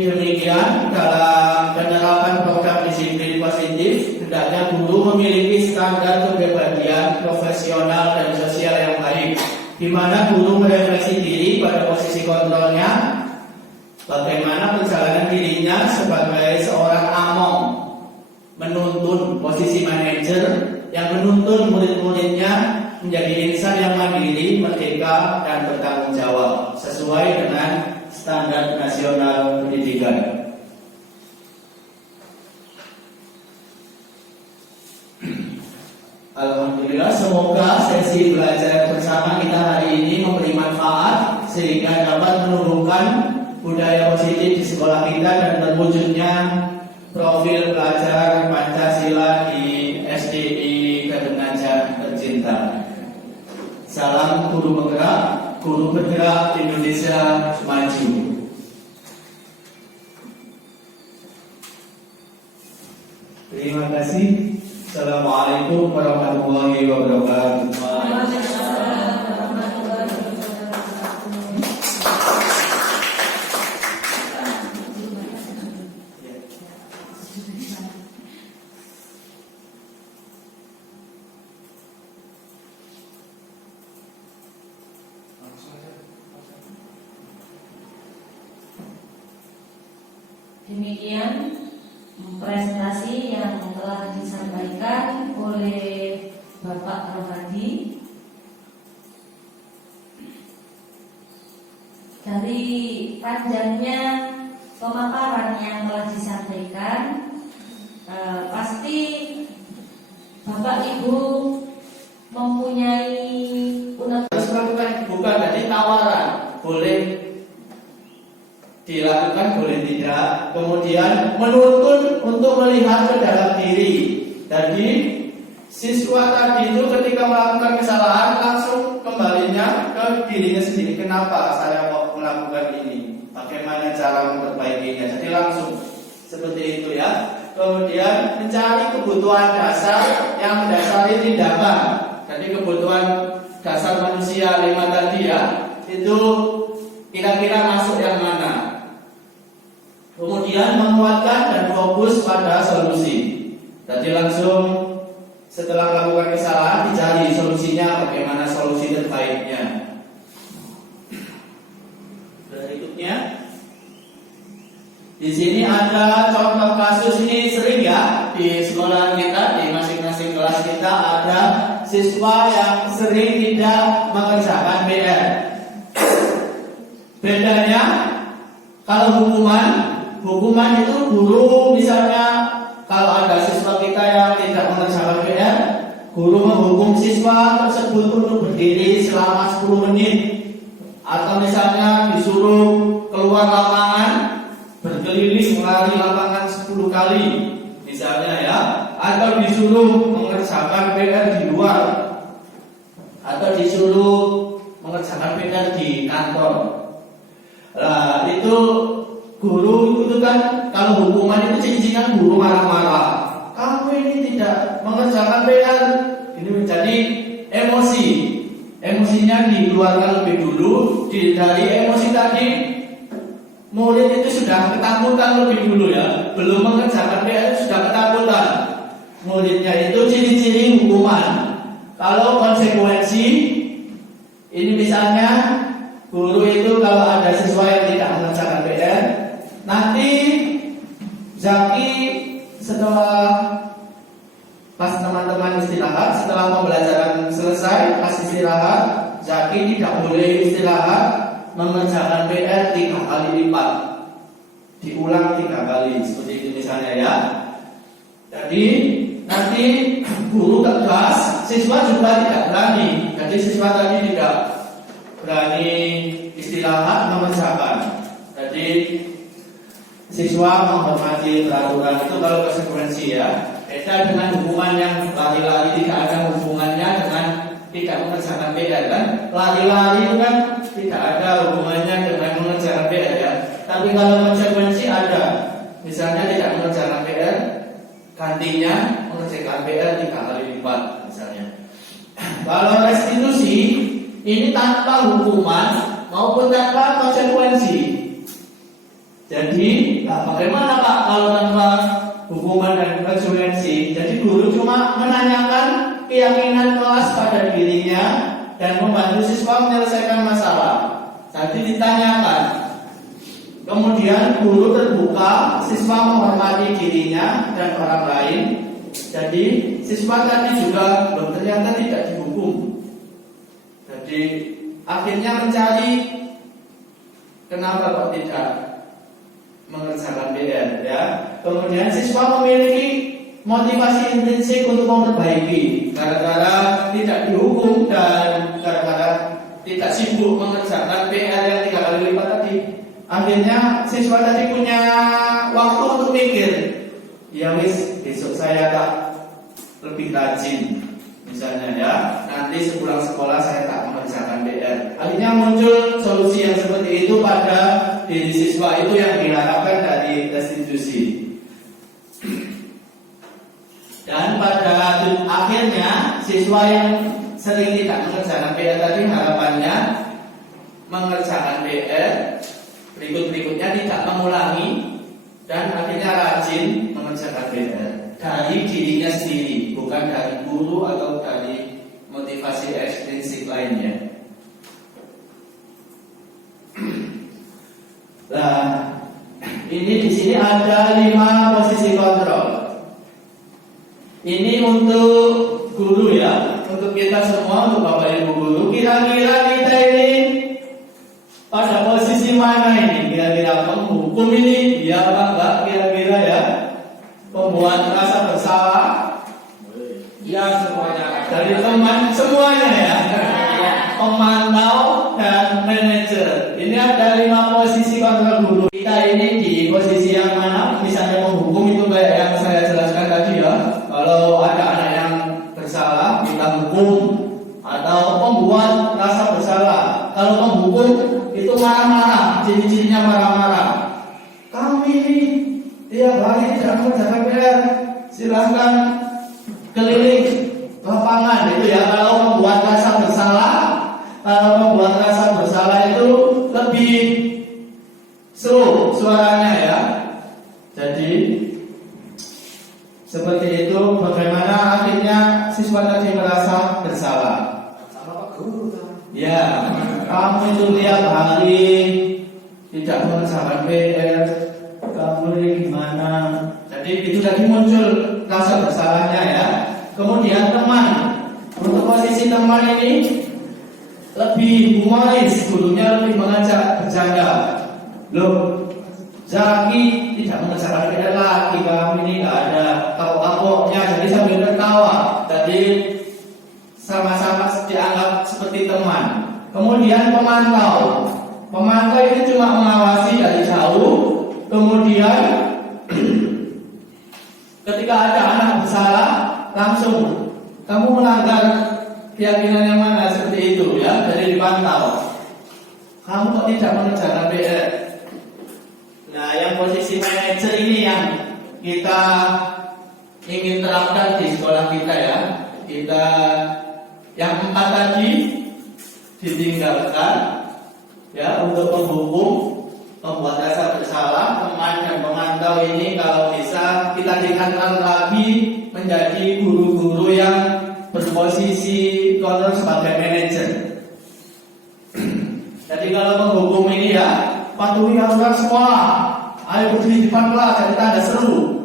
demikian dalam penerapan program disiplin positif, hendaknya guru memiliki standar kepribadian profesional dan sosial yang baik, di mana guru merefleksi diri pada posisi kontrolnya, bagaimana perjalanan dirinya sebagai seorang among, menuntun posisi manajer yang menuntun murid-muridnya menjadi insan yang mandiri, merdeka, dan bertanggung jawab sesuai dengan standar nasional pendidikan. Alhamdulillah, semoga sesi belajar bersama kita hari ini memberi manfaat sehingga dapat menumbuhkan budaya positif di sekolah kita dan terwujudnya profil pelajar Pancasila di SDI Kadungajar tercinta. Salam guru penggerak, guru bergerak Indonesia maju. Terima kasih. Assalamualaikum warahmatullahi wabarakatuh. Demikian presentasi yang telah disampaikan oleh Bapak Rohadi. Dari panjangnya pemaparan yang telah disampaikan, pasti Bapak Ibu mempunyai bukan jadi tawaran, boleh dilakukan, boleh tidak. Kemudian menuntun untuk melihat ke dalam diri. Jadi siswa tadi itu ketika melakukan kesalahan langsung kembalinya ke dirinya sendiri. Kenapa saya kok melakukan ini? Bagaimana cara memperbaikinya? Jadi langsung seperti itu ya. Kemudian mencari kebutuhan dasar yang mendasari tindakan. Jadi kebutuhan dasar manusia 5 tadi ya, itu kira-kira masuk yang mana. Kemudian menguatkan dan fokus pada solusi. Jadi langsung setelah melakukan kesalahan dicari solusinya, bagaimana solusi terbaiknya. Berikutnya, di sini ada contoh kasus, ini sering ya di sekolah kita, di masing-masing kelas kita ada siswa yang sering tidak mengerjakan PR. Bedanya kalau hukuman itu guru misalnya kalau ada siswa kita yang tidak mengerjakan PR, guru menghukum siswa tersebut untuk berdiri selama 10 menit, atau misalnya disuruh keluar lapangan berkeliling melari lapangan 10 kali misalnya ya, atau disuruh mengerjakan PR di luar, atau disuruh mengerjakan PR di kantor. Nah, itu guru itu kan kalau hukuman itu ciri-cirinya guru marah-marah. Kamu ini tidak mengerjakan PR, ini menjadi emosi. Emosinya dikeluarkan lebih dulu. Dari emosi tadi murid itu sudah ketakutan lebih dulu ya, belum mengerjakan PR sudah ketakutan. Muridnya itu ciri-ciri hukuman. Kalau konsekuensi, ini misalnya guru itu kalau ada siswa yang tidak mengerjakan PR, nanti Zaki setelah pas teman-teman istirahat, setelah pembelajaran selesai, pas istirahat, Zaki tidak boleh istirahat, mengerjakan PR 3 kali lipat, diulang 3 kali, seperti itu misalnya ya. Jadi nanti guru tegas, siswa juga tidak berani. Jadi siswa tadi tidak berani istirahat mengerjakan. Jadi siswa menghormati peraturan itu kalau konsekuensi ya. Beda dengan hukuman yang lari-lari, tidak ada hubungannya dengan tidak mengerjakan PR kan. Lari-lari itu kan tidak ada hubungannya dengan mengerjakan PR ya. Tapi kalau konsekuensi ada. Misalnya tidak mengerjakan PR, gantinya mengerjakan PR 3 kali lipat misalnya. Kalau restitusi ini tanpa hukuman maupun tanpa konsekuensi. Jadi, bagaimana Pak kalau tanpa hukuman dan konsekuensi? Jadi guru cuma menanyakan keyakinan kelas pada dirinya dan membantu siswa menyelesaikan masalah. Jadi ditanyakan. Kemudian guru terbuka, siswa menghormati dirinya dan orang lain. Jadi siswa tadi juga ternyata tidak dihukum. Jadi akhirnya mencari kenapa kok tidak mengerjakan PR ya. Kemudian siswa memiliki motivasi intrinsik untuk memperbaiki gara-gara tidak dihukum dan gara-gara tidak sibuk mengerjakan PR yang 3 kali lipat tadi. Akhirnya siswa tadi punya waktu untuk mikir, ya wis besok saya tak lebih rajin misalnya ya, nanti sepulang sekolah saya tak mengerjakan PR. Akhirnya muncul solusi yang seperti itu pada diri siswa itu yang diharapkan dari restitusi. Dan pada akhirnya siswa yang sering tidak mengerjakan PR tadi harapannya mengerjakan PR, berikutnya tidak mengulangi dan akhirnya rajin mengerjakan PR dari dirinya sendiri, bukan dari guru atau dari motivasi ekstrinsik lainnya. Nah, ini di sini ada ada 5 posisi kontrol. Ini untuk guru ya, untuk kita semua, untuk Bapak Ibu guru. Kira-kira kita ini pada posisi mana ini? Kira-kira penghukum ini, ya apa enggak? Kira-kira ya, pembuat rasa bersalah, Ya semuanya. dari teman semuanya ya, pemantau dan manajer. Ini ada 5 posisi kontrol guru. Kita ini di posisi yang mana? Misalnya penghukum itu kayak yang saya jelaskan tadi ya. Kalau ada anak yang bersalah kita hukum, atau pembuat rasa bersalah. Kalau penghukum itu marah-marah, ciri-cirinya marah-marah. Kami ini tiap hari tidak mengerjakan PR, silahkan keliling lapangan itu ya. Kalau membuat rasa bersalah, itu lebih slow suaranya ya. Jadi seperti itu. Bagaimana akhirnya siswa tadi merasa bersalah? Sama Pak Guru. Ya, kamu itu tiap hari tidak mengerjakan PR, kamu ini gimana? Jadi itu tadi muncul rasa bersalahnya ya. Kemudian teman, untuk posisi teman ini lebih humoris, gurunya lebih mengajak bercanda. Loh, Zaki tidak mengerjakan PR lagi, kamu ini nggak ada kapok-kapoknya, jadi sambil tertawa. Jadi sama-sama dianggap seperti teman. Kemudian pemantau ini cuma mengawasi dari jauh. Kemudian ketika ada anak bersalah, langsung kamu melanggar keyakinan yang mana, seperti itu ya. Jadi dipantau, kamu kok tidak mengerjakan PR. Nah, yang posisi manajer ini yang kita ingin terapkan di sekolah kita ya. Kita yang 4 tadi ditinggalkan ya, untuk penghukum, pembuat rasa bersalah, teman dan pemantau ini kalau bisa kita tingkatkan lagi menjadi guru-guru yang berposisi kontrol sebagai manajer. Jadi kalau penghukum ini ya, patuhi aturan sekolah, ayo berdiri di depan kelas, jadi tanda seru.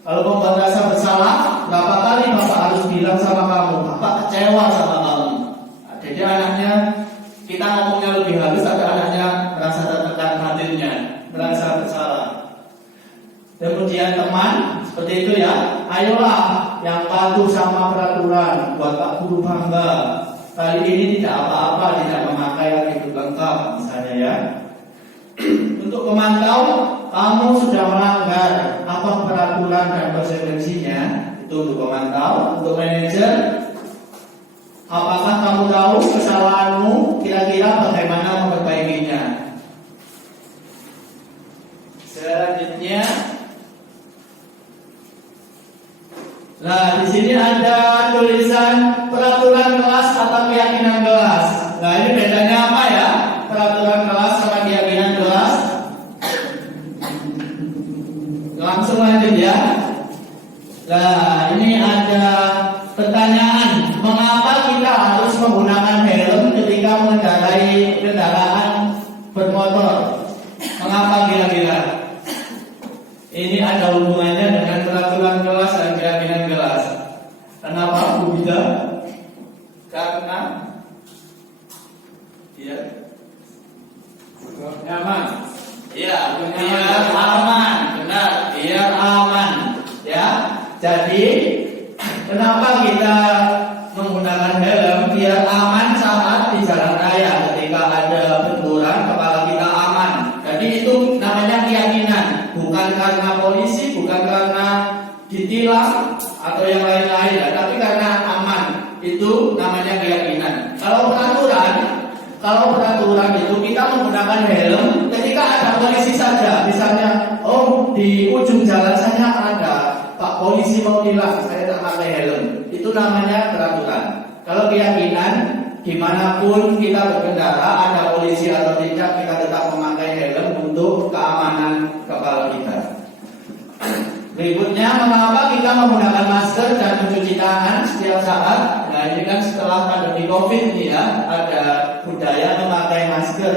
Kalau pembuat rasa bersalah, berapa kali Bapak harus bilang sama kamu, Bapak kecewa sama kamu. Nah, jadi anaknya, kita ngomongnya lebih halus, tapi anaknya merasa tertekan hatinya, merasa bersalah. Kemudian teman, seperti itu ya, ayolah yang patuh sama peraturan, buat Pak Guru bangga. Kali ini tidak apa-apa, tidak memakai atribut lengkap misalnya ya. Untuk pemantau, kamu sudah melanggar apa peraturan dan konsekuensinya, itu untuk pemantau. Untuk manajer, apakah kamu tahu kesalahanmu, kira-kira bagaimana memperbaikinya. Selanjutnya, nah di sini ada tulisan peraturan kelas atau keyakinan kelas. Nah ini bedanya apa ya? Peraturan kelas sama keyakinan kelas. Langsung lanjut ya. Nah ini ada pertanyaan, mengapa kita harus menggunakan helm ketika mengendarai kendaraan bermotor? Mengapa kira-kira? Ini ada hubungannya dengan peraturan kelas dan keyakinan kelas. Kenapa Bu Bida? Karena ya Nyaman. iya, biar aman, benar, biar aman ya. Jadi kenapa kita menggunakan helm? Biar aman saat di jalan raya, ketika ada benturan kepala kita aman. Jadi itu namanya keyakinan, bukan karena polisi, bukan karena ditilang atau yang lain-lain ya, tapi karena aman. Itu namanya keyakinan. Kalau peraturan itu kita menggunakan helm ketika ada polisi saja. Misalnya, oh di ujung jalan saja ada Pak polisi mau tilang, saya tak pakai helm. Itu namanya peraturan. Kalau keyakinan, dimanapun kita berkendara, ada polisi atau tidak, kita tetap memakai helm untuk keamanan kepala kita. Berikutnya, mengapa kita menggunakan masker dan mencuci tangan setiap saat? Nah ini kan setelah pandemi COVID ini ya, ada budaya memakai masker.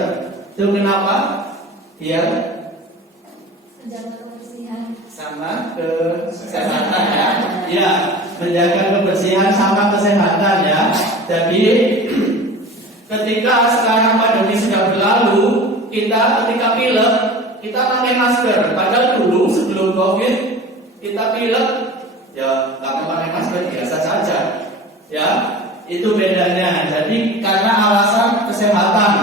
Itu kenapa? Biar menjaga sama kesehatan ya. Ya, menjaga kebersihan sama kesehatan ya. Jadi ketika sekarang pandemi sudah berlalu, kita ketika pilek kita pakai masker. Padahal dulu sebelum COVID kita pilek ya nggak pakai masker biasa saja. Ya, itu bedanya. Jadi karena alasan kesehatan,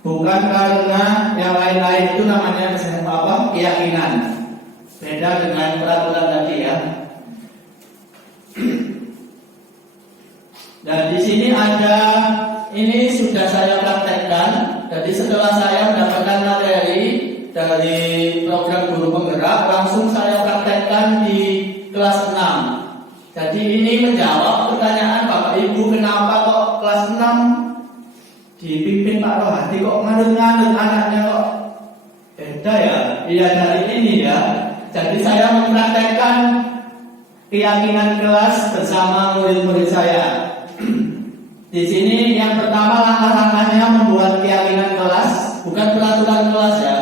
bukan karena yang lain-lain. Itu namanya kesehatan keyakinan. Beda dengan peraturan tadi ya. Dan di sini ada, ini sudah saya praktekkan. Jadi setelah saya mendapatkan materi dari program guru penggerak, langsung saya praktekkan di kelas 6. Jadi ini menjawab pertanyaan Bapak Ibu, kenapa kok kelas 6 dipimpin Pak Rohadi kok nganut-nganut anaknya kok beda ya? Iya dari ini ya. Jadi saya mempraktekkan keyakinan kelas bersama murid-murid saya. Di sini yang pertama langkah-langkahnya membuat keyakinan kelas, bukan peraturan kelas ya.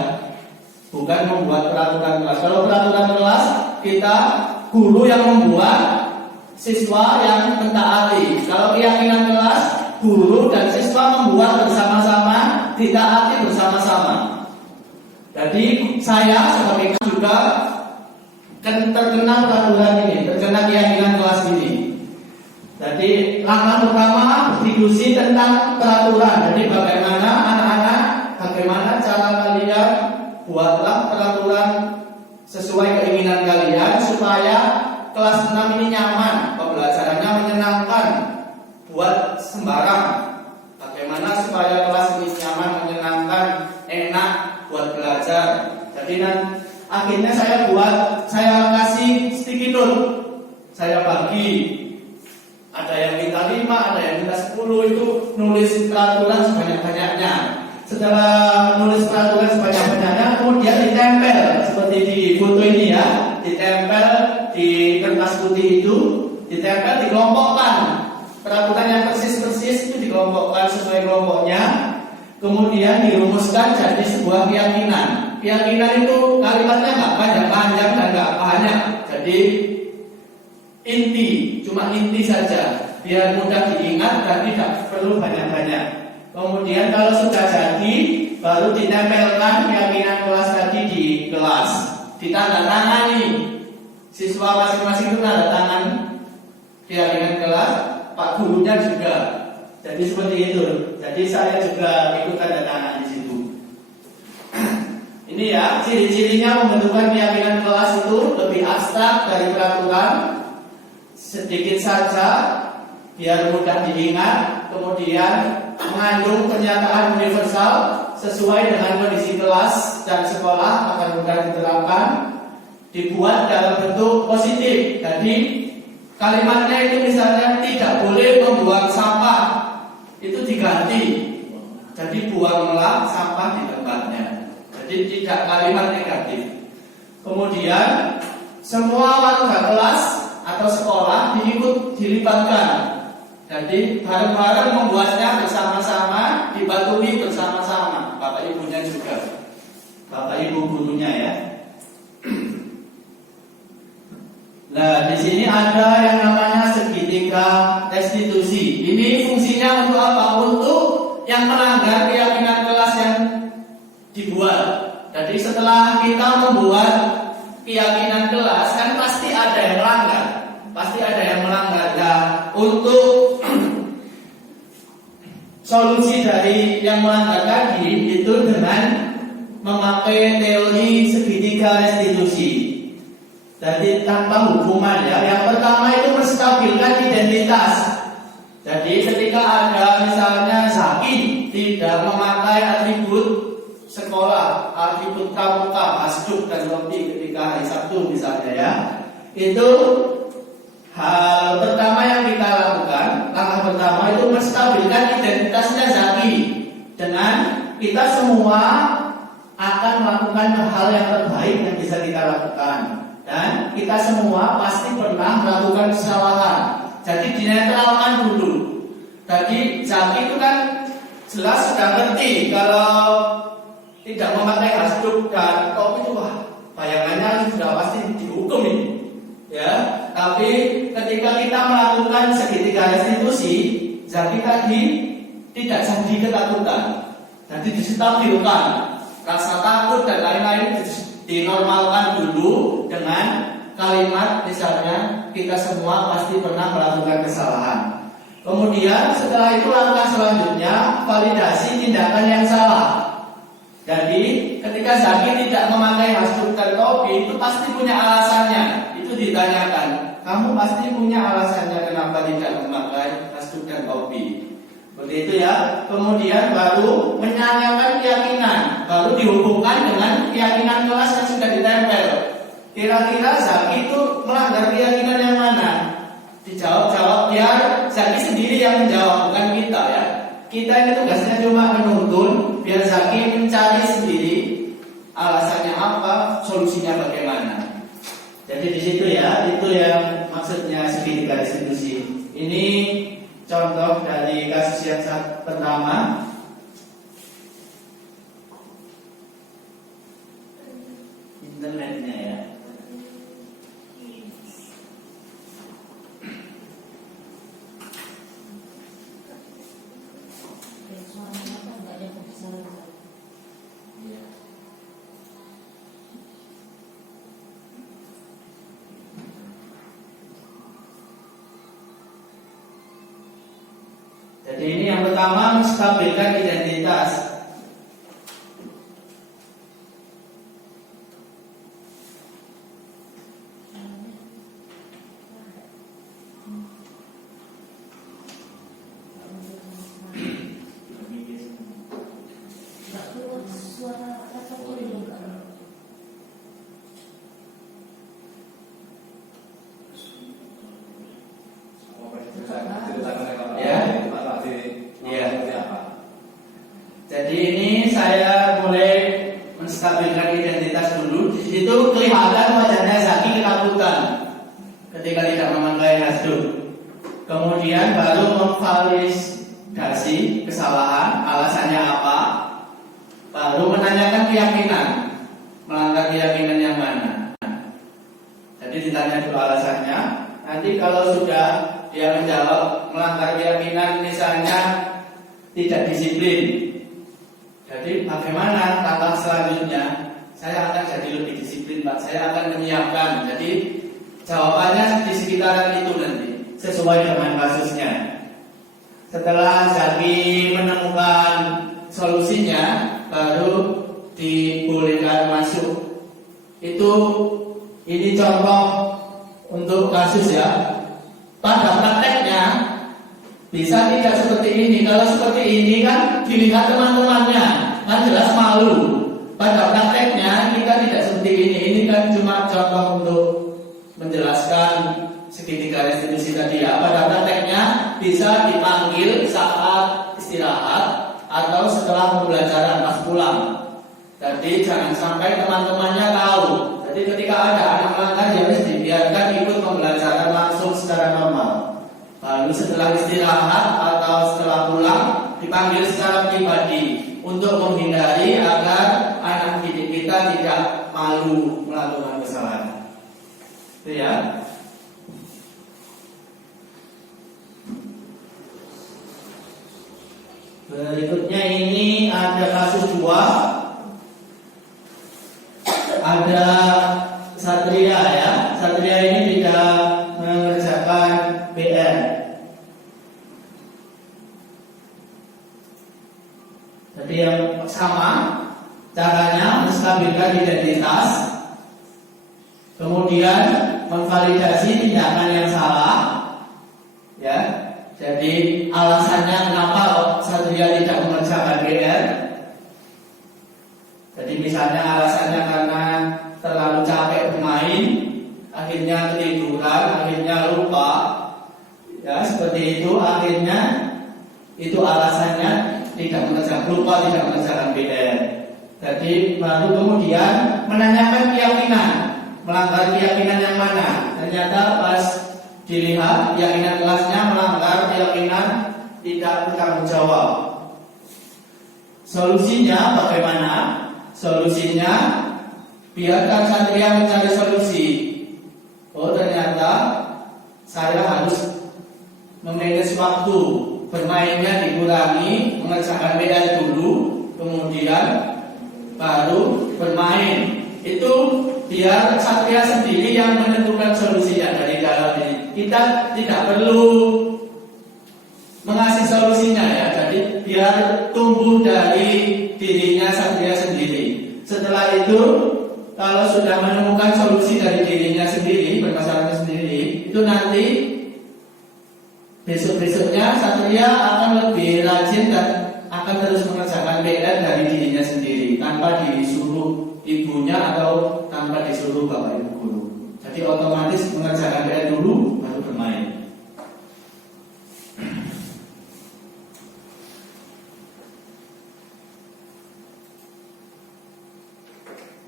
Bukan membuat peraturan kelas. Kalau peraturan kelas kita guru yang membuat, siswa yang mentaati. Kalau keyakinan kelas, guru dan siswa membuat bersama-sama, ditaati bersama-sama. Jadi saya sebagai juga kan terkena peraturan ini, terkena keyakinan kelas ini. Jadi langkah pertama berdiskusi tentang peraturan. Jadi bagaimana anak-anak, bagaimana cara kalian buatlah peraturan sesuai keinginan kalian supaya kelas 6 ini nyaman, pembelajarannya menyenangkan, buat sembarang. Bagaimana supaya kelas ini nyaman, menyenangkan, enak buat belajar. Jadi akhirnya saya kasih sticky note, saya bagi. Ada yang minta 5, ada yang minta 10, itu nulis peraturan sebanyak-banyaknya. Setelah nulis peraturan sebanyak-banyaknya, kemudian ditempel seperti di foto ini ya, ditempel di kertas putih itu, ditempel, dikelompokkan. Peraturan yang persis-persis itu dikelompokkan sesuai kelompoknya, kemudian dirumuskan jadi sebuah keyakinan. Keyakinan itu kalimatnya nggak panjang-panjang dan nggak banyak, jadi inti, cuma inti saja, biar mudah diingat dan tidak perlu banyak-banyak. Kemudian kalau sudah jadi, baru ditempelkan keyakinan kelas tadi di kelas, ditandatangani. Siswa masing-masing itu tanda tangan keyakinan kelas, Pak gurunya juga. Jadi seperti itu. Jadi saya juga ikut tanda tangan di situ. Ini ya, ciri-cirinya pembentukan keyakinan kelas itu lebih abstrak dari peraturan. Sedikit saja biar mudah diingat, kemudian mengandung pernyataan universal sesuai dengan kondisi kelas dan sekolah akan mudah diterapkan, dibuat dalam bentuk positif. Jadi kalimatnya itu misalnya tidak boleh membuang sampah, itu diganti jadi buanglah sampah di tempatnya. Jadi tidak kalimat negatif. Kemudian semua warga kelas atau sekolah dilibatkan. Jadi bareng-bareng membuatnya bersama-sama, dipatuhi bersama-sama. Bapak ibunya juga, bapak ibu gurunya ya. Nah, di sini ada yang namanya segitiga restitusi. Ini fungsinya untuk apa? Untuk yang melanggar keyakinan kelas yang dibuat. Jadi setelah kita membuat keyakinan kelas, kan pasti ada yang melanggar. Pasti ada yang melanggar. Nah, untuk solusi dari yang melanggar tadi itu dengan memakai teori segitiga restitusi. Jadi tanpa hukuman ya. Yang pertama itu menstabilkan identitas. Jadi ketika ada misalnya Zaki tidak memakai atribut sekolah, atribut pramuka, masjid dan roti ketika hari Sabtu misalnya ya, itu hal pertama yang kita lakukan. Langkah pertama itu menstabilkan identitasnya Zaki dengan kita semua akan melakukan hal yang terbaik yang bisa kita lakukan. Dan kita semua pasti pernah melakukan kesalahan. Jadi dinetralkan dulu. Jadi Zaki itu kan jelas sudah ngerti kalau tidak memakai hasduk dan topi itu wah, bayangannya sudah pasti Tapi ketika kita melakukan segitiga restitusi, zaki tadi tidak jadi ketakutan. Jadi distabilkan, rasa takut dan lain-lain dinormalkan dulu dengan kalimat misalnya kita semua pasti pernah melakukan kesalahan. Kemudian setelah itu langkah selanjutnya validasi tindakan yang salah. Jadi ketika zaki tidak memakai hasduk dan topi itu pasti punya alasannya. Itu ditanyakan, kamu pasti punya alasannya kenapa tidak memakai hasduk dan topi. Seperti itu ya. Kemudian baru menanyakan keyakinan, baru dihubungkan dengan keyakinan kelas yang sudah ditempel. Kira-kira zaki itu melanggar keyakinan yang mana? Dijawab-jawab biar zaki sendiri yang menjawab, bukan kita ya. Kita ini tugasnya cuma menuntun, biar zaki mencari sendiri alasannya apa, solusinya bagaimana. Jadi di situ ya, itu yang maksudnya segitiga restitusi. Ini contoh dari kasus yang pertama. Internetnya ya. Jadi ini yang pertama, menstabilkan identitas. Jadi ini saya mulai menstabilkan identitas dulu. Di situ kelihatan wajahnya zaki ketakutan ketika tidak memakai hasduk. Kemudian baru memvalidasi kesalahan, alasannya apa. Baru menanyakan keyakinan, melanggar keyakinan yang mana. Jadi ditanya dulu alasannya. Nanti kalau sudah dia menjawab melanggar keyakinan, misalnya tidak disiplin. Jadi bagaimana langkah selanjutnya? Saya akan jadi lebih disiplin, Pak. Saya akan menyiapkan. Jadi jawabannya di sekitaran itu nanti, sesuai dengan kasusnya. Setelah zaki menemukan solusinya, baru dibolehkan masuk. Ini contoh untuk kasus ya. Pada prakteknya bisa tidak seperti ini. Kalau seperti ini kan dilihat teman-temannya, kan jelas malu. Pada prakteknya kita tidak seperti ini. Ini kan cuma contoh untuk menjelaskan segitiga restitusi tadi ya. Pada prakteknya bisa dipanggil saat istirahat atau setelah pembelajaran pas pulang. Jadi jangan sampai teman-temannya tahu. Jadi ketika ada anak melanggar ya harus dibiarkan ikut pembelajaran langsung secara normal. Lalu setelah istirahat atau setelah pulang dipanggil secara pribadi untuk menghindari agar anak didik kita tidak malu melakukan kesalahan. Itu ya. Berikutnya ini ada kasus 2. Ada Satria ya. Satria ini tidak mengerjakan PR. Jadi yang sama caranya menstabilkan identitas, kemudian memvalidasi tindakan yang salah, ya. Jadi alasannya kenapa Satria tidak mengerjakan PR. Jadi misalnya alasannya karena terlalu capek bermain, akhirnya ketiduran, akhirnya lupa, ya seperti itu. Akhirnya itu alasannya tidak mengerjakan, lupa tidak mengerjakan PR. Jadi baru kemudian menanyakan keyakinan, melanggar keyakinan yang mana. Ternyata pas dilihat keyakinan kelasnya melanggar keyakinan tidak bertanggung jawab. Solusinya bagaimana? Solusinya biarkan Satria mencari solusi. Oh ternyata saya harus memanage waktu, bermainnya dikurangi, mengerjakan PR dulu, kemudian baru bermain. Itu biar satria sendiri yang menentukan solusinya dari dalam diri. Kita tidak perlu mengasih solusinya ya. Jadi biar tumbuh dari dirinya satria sendiri. Setelah itu kalau sudah menemukan solusi dari dirinya sendiri, permasalahan sendiri, itu nanti besok-besoknya satria akan lebih rajin dan akan terus mengerjakan PR dari dirinya sendiri tanpa disuruh ibunya atau tanpa disuruh bapak ibu guru. Jadi otomatis mengerjakan PR dulu baru bermain.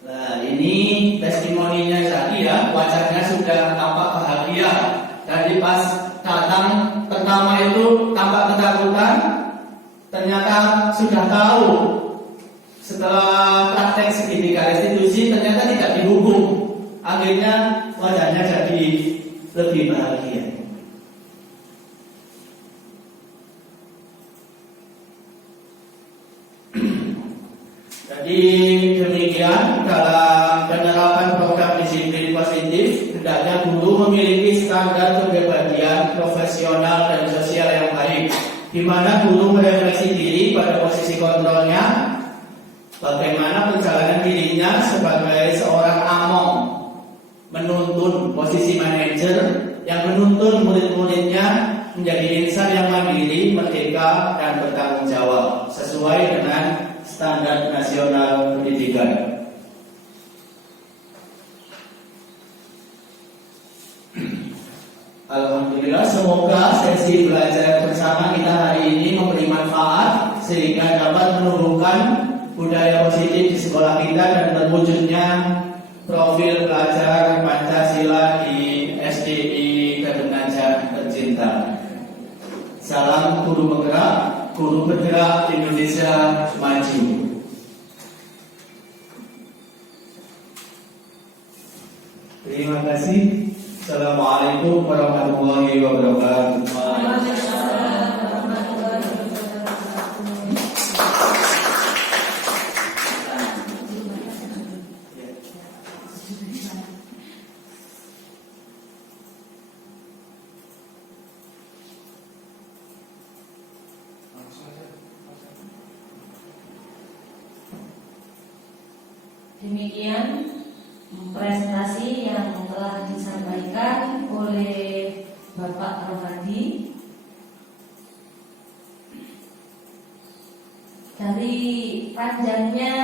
Nah, ini testimoninya tadi ya, wajahnya sudah tampak bahagia. Dari pas datang pertama itu tampak ketakutan, ternyata sudah tahu. Setelah praktek segitiga restitusi ternyata tidak dihukum. Akhirnya wajahnya jadi lebih bahagia. Jadi demikian dalam penerapan program disiplin positif, hendaknya guru memiliki standar kepribadian profesional dan sosial yang baik, di mana guru merefleksi diri pada posisi kontrolnya, bagaimana perjalanan dirinya sebagai seorang among, menuntun posisi manajer yang menuntun murid-muridnya menjadi insan yang mandiri, merdeka, dan bertanggung jawab sesuai dengan standar nasional pendidikan. Alhamdulillah, semoga sesi belajar bersama kita hari ini memberi manfaat sehingga dapat menumbuhkan budaya positif di sekolah kita dan terwujudnya profil pelajar Pancasila di SDI Kadungaja tercinta. Salam guru penggerak, guru bergerak Indonesia maju. Terima kasih. Assalamualaikum warahmatullahi wabarakatuh. Demikian presentasi yang telah disampaikan oleh Bapak Rohadi. Dari panjangnya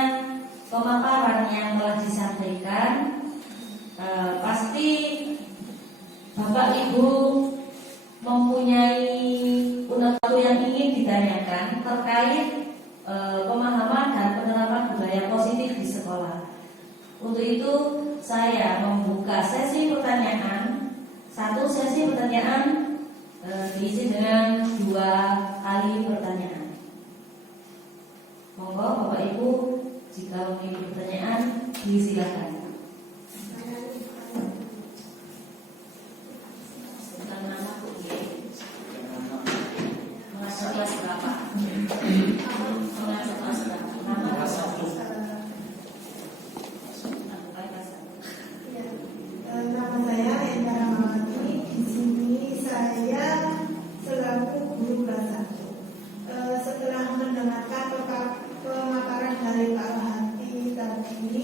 pemaparan yang telah disampaikan, pasti Bapak Ibu mempunyai sesuatu yang ingin ditanyakan terkait pemahaman dan penerapan budaya positif di sekolah. Untuk itu saya membuka sesi pertanyaan. Satu sesi pertanyaan diisi dengan 2 kali pertanyaan. Monggo Bapak Ibu jika memiliki pertanyaan disilakan. Masuk kelas berapa? Masuk kelas berapa? Nama satu. Nama saya Endra Mamati. Di sini saya selaku guru kelas 1. Setelah mendengarkan pemaparan dari Pak Rohadi tadi,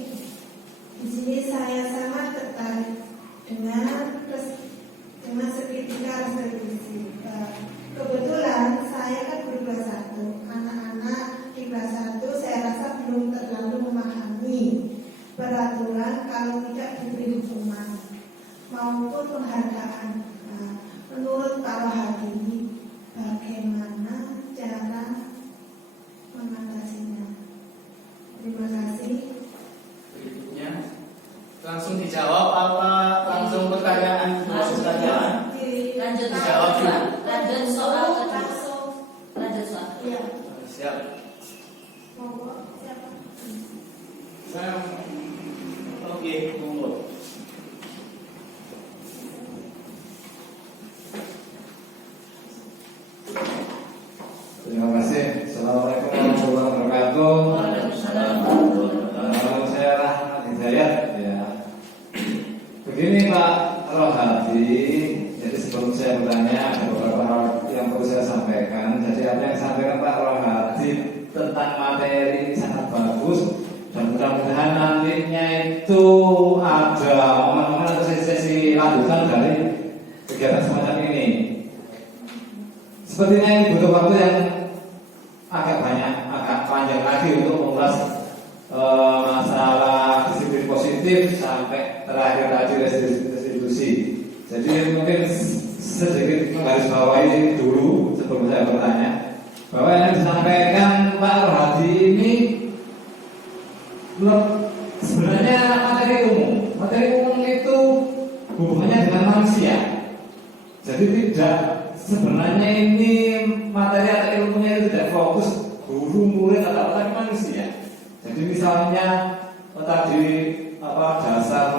di sini saya sangat tertarik dengan segitiga restitusi. Kebetulan saya kan guru kelas 1. Anak-anak di kelas 1 saya rasa belum terlalu memahami peraturan kalau tidak diberi hukuman maupun penghargaan. Menurut Pak Rohadi, bagaimana cara mengatasinya? Terima kasih. Berikutnya langsung dijawab apa langsung pertanyaan? Pertanyaan. Lanjut Dijawab dulu. Lanjut soal lanjut soal. Iya. Siap. Monggo, siapa? Saya oke, monggo. Terima kasih. Assalamualaikum warahmatullahi wabarakatuh. Waalaikumsalam warahmatullahi wabarakatuh. Nama saya Rahmat Hidayat. Ya. Begini Pak Rohadi, jadi sebelum saya bertanya ada beberapa hal yang perlu saya sampaikan. Jadi apa yang disampaikan Pak Rohadi tentang materi sangat bagus dan mudah-mudahan nantinya itu ada momen-momen atau sesi-sesi lanjutan dari kegiatan semacam ini. Sepertinya ini butuh waktu yang agak banyak, agak panjang lagi untuk mengulas masalah disiplin positif sampai terakhir tadi restitusi. Jadi mungkin sedikit menggarisbawahi dulu sebelum saya bertanya bahwa yang disampaikan Pak Rohadi ini sebenarnya materi umum. Materi umum itu hubungannya dengan manusia. Jadi tidak sebenarnya ini materi atau ilmunya itu tidak fokus guru, murid atau tapi manusia. Jadi misalnya tadi dasar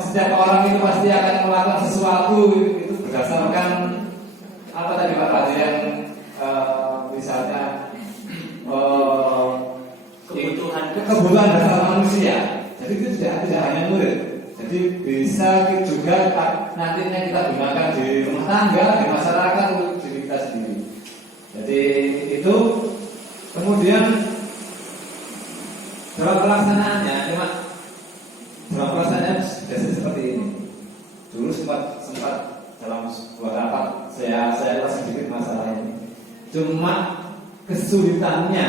setiap orang itu pasti akan melakukan sesuatu itu berdasarkan apa tadi Pak Rohadi yang misalnya kebutuhan dasar manusia. Jadi itu tidak hanya murid. Jadi bisa juga nantinya kita gunakan di rumah tangga, di masyarakat, untuk diri kita sendiri. Jadi itu kemudian dalam pelaksanaannya, dalam pelaksanaannya biasanya seperti ini. Dulu sempat dalam sebuah rapat saya sedikit masalah ini. Cuma kesulitannya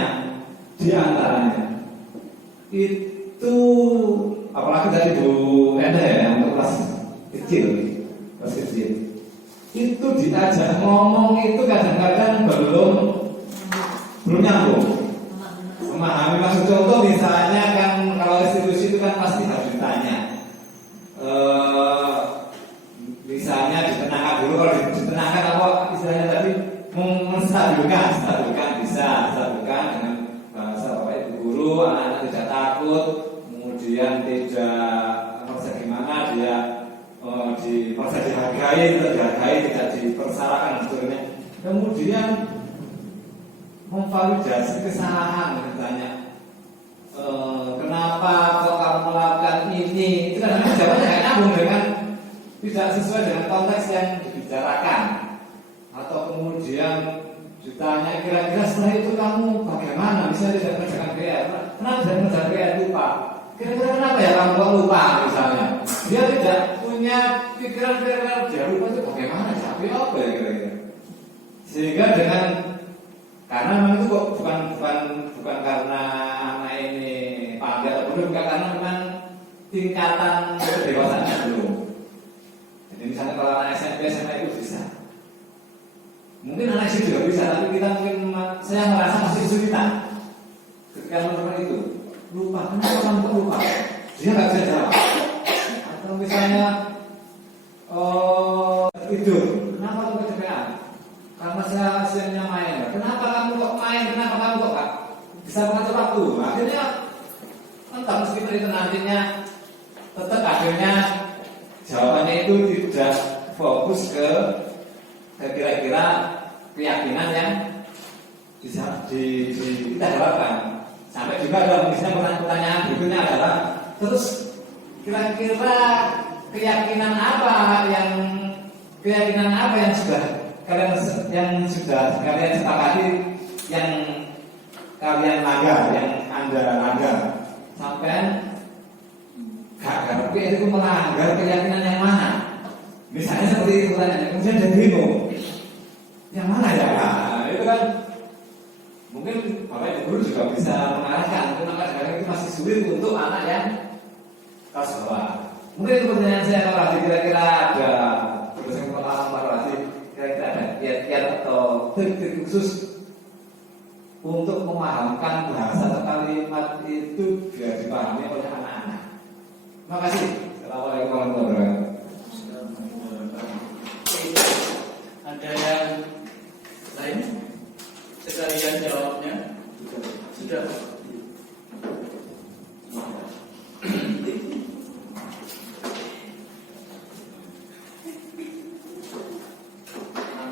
di antaranya itu apalagi dari Bu Enda ya yang kelas kecil itu diajak ngomong itu kadang-kadang belum nyambung memahami maksud. Contoh misalnya kan kalau restitusi itu kan pasti harus ditanya misalnya ditenangkan dulu. Kalau ditenangkan apa istilahnya tadi menstabilkan bisa dengan bahasa Bapak Ibu guru, anak-anak tidak takut, kemudian tidak merasa gimana dia merasa dihargai, tidak dipersalahan sebetulnya. Kemudian memvalidasi kesalahan, misalnya kenapa kok kamu melakukan ini, itu kadang-kadang jawabannya nggak nyambung dengan tidak sesuai dengan konteks yang dibicarakan. Atau kemudian ditanya kira-kira setelah itu kamu bagaimana, misalnya tidak mengerjakan PR, kenapa tidak mengerjakan PR, lupa, kira-kira kenapa ya kamu kok lupa, misalnya dia tidak punya pikiran dia lupa itu bagaimana, tapi apa ya kira-kira. Sehingga karena memang itu bukan karena anak ini pandai atau belum, karena memang tingkatan kedewasaannya belum. Jadi misalnya kalau anak SMP, SMA itu bisa. Mungkin anak SD juga bisa, tapi saya merasa masih kesulitan ketika teman-teman itu lupa, kenapa kamu lupa? Dia nggak bisa jawab. Atau misalnya tidur, kenapa kamu kecapean? Karena saya hasilnya main. Kenapa kamu kok main? Kenapa kamu kok bisa mengatur waktu? Akhirnya entah meskipun itu nantinya tetap akhirnya jawabannya itu tidak fokus ke kira-kira keyakinan yang bisa kita harapkan. Sampai juga ada misalnya pertanyaan berikutnya adalah terus kira-kira keyakinan apa yang sudah kalian sepakati, yang kalian langgar, yang Anda langgar, sampai gak ngerti itu melanggar keyakinan yang mana? Misalnya seperti itu pertanyaan, kemudian ada bingung, yang mana ya? Nah, itu kan mungkin Bapak Ibu guru juga bisa mengarahkan. Kenapa kadang itu masih sulit untuk anak yang kelas bawah. Mungkin itu pertanyaan saya, Pak Rohadi, kira-kira ada berdasarkan pengalaman Pak Rohadi, kira-kira ada kiat-kiat atau trik-trik khusus untuk memahamkan bahasa atau kalimat itu biar dipahami oleh anak-anak. Terima kasih. Assalamualaikum warahmatullahi wabarakatuh. Ada yang lain? Sekalian jawabnya sudah.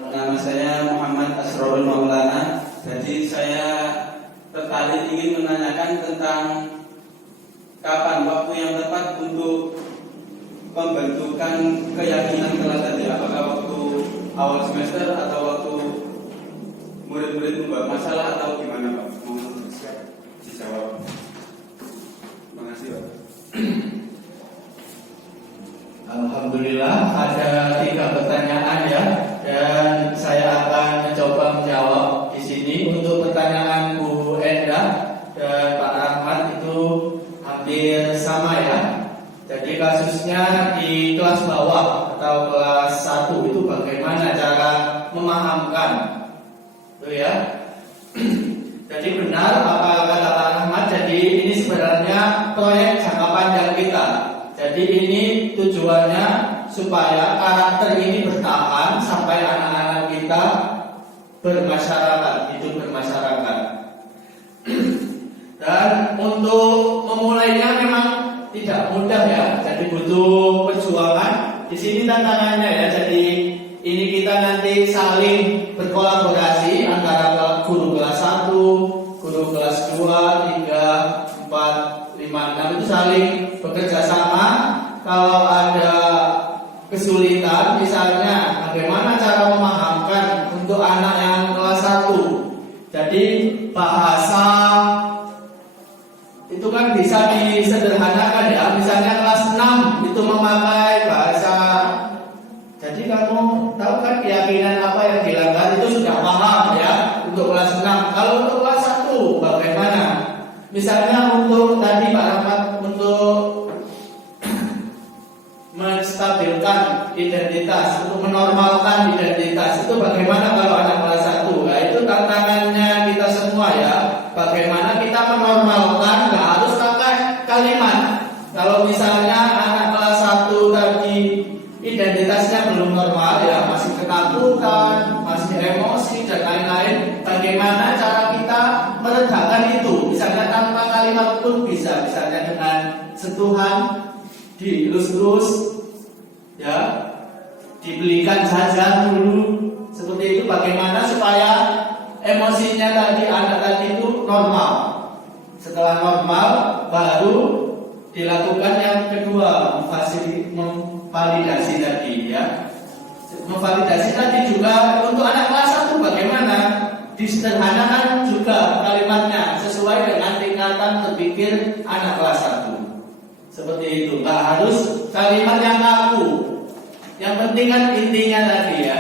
Nama saya Muhammad Asrorul Maulana. Jadi saya tertarik ingin menanyakan tentang kapan waktu yang tepat untuk pembentukan keyakinan kelas tadi. Apakah waktu awal semester atau waktu murid-murid membuat masalah atau gimana Pak? Mohon dijawab. Terima kasih Pak. Alhamdulillah ada 3 pertanyaan ya, dan saya akan mencoba menjawab di sini. Untuk pertanyaan Bu Enda dan Pak Rahmat itu hampir sama ya. Jadi kasusnya di kelas bawah atau kelas 1 itu bagaimana cara memahamkan, itu ya. Jadi benar apa kata Pak Rahmat. Jadi ini sebenarnya proyek jangka panjang kita. Jadi ini tujuannya supaya karakter ini bertahan sampai anak-anak kita bermasyarakat, hidup bermasyarakat. Dan untuk memulainya memang tidak mudah ya. Jadi butuh perjuangan. Di sini tantangannya ya. Jadi ini kita nanti saling berkolaborasi antara guru kelas 1, guru kelas 2, 3, 4, 5, 6 itu saling bekerja sama. Kalau ada kesulitan, misalnya bagaimana cara memahamkan untuk anak yang kelas 1. Jadi bahasa itu kan bisa disederhanakan ya. Misalnya kelas 6 itu memakai bahasa. Jadi kamu tahu kan keyakinan apa yang dilanggar itu sudah paham ya untuk kelas 6. Kalau untuk kelas 1 bagaimana? Misalnya untuk tadi Pak Rahmat untuk menstabilkan identitas, untuk menormalkan identitas itu bagaimana kalau anak kelas 1? Nah itu tantangannya kita semua ya. Bagaimana kita menormalkan, nggak harus pakai kalimat. Kalau misalnya anak kelas 1 tadi identitasnya belum normal ya, masih ketakutan, masih emosi dan lain-lain, bagaimana cara kita meredakan itu? Misalnya tanpa kalimat pun bisa, misalnya dengan sentuhan, dielus-elus, ya, dibelikan jajan dulu, seperti itu. Bagaimana supaya emosinya tadi anak tadi itu normal. Setelah normal, baru dilakukan yang kedua, memvalidasi tadi, ya. Memvalidasi tadi juga untuk anak kelas 1 bagaimana? Disederhanakan juga kalimatnya sesuai dengan tingkatan berpikir anak kelas 1. Seperti itu, nggak harus kalimat yang kaku. Yang penting kan intinya tadi ya.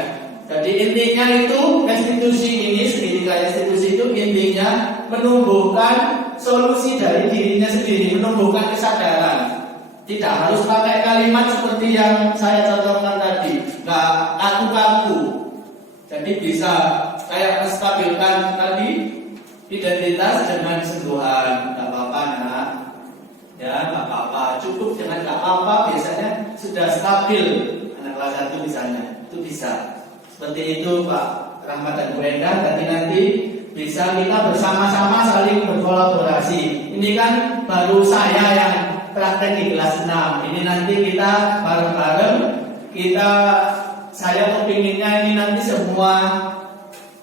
Jadi intinya itu institusi ini, pendidikan institusi itu intinya menumbuhkan solusi dari dirinya sendiri, menumbuhkan kesadaran. Tidak harus pakai kalimat seperti yang saya contohkan tadi, nggak kaku-kaku. Jadi bisa kayak menstabilkan tadi identitas dengan sentuhan, nggak apa-apa nak. Ya, nggak apa-apa, cukup dengan nggak apa-apa biasanya sudah stabil. Anak kelas 1 misalnya, itu bisa. Seperti itu Pak Rahmat dan Bu Enda. Nanti bisa kita bersama-sama saling berkolaborasi. Ini kan baru saya yang praktek di kelas 6. Ini nanti kita bareng-bareng. Saya kepinginnya ini nanti semua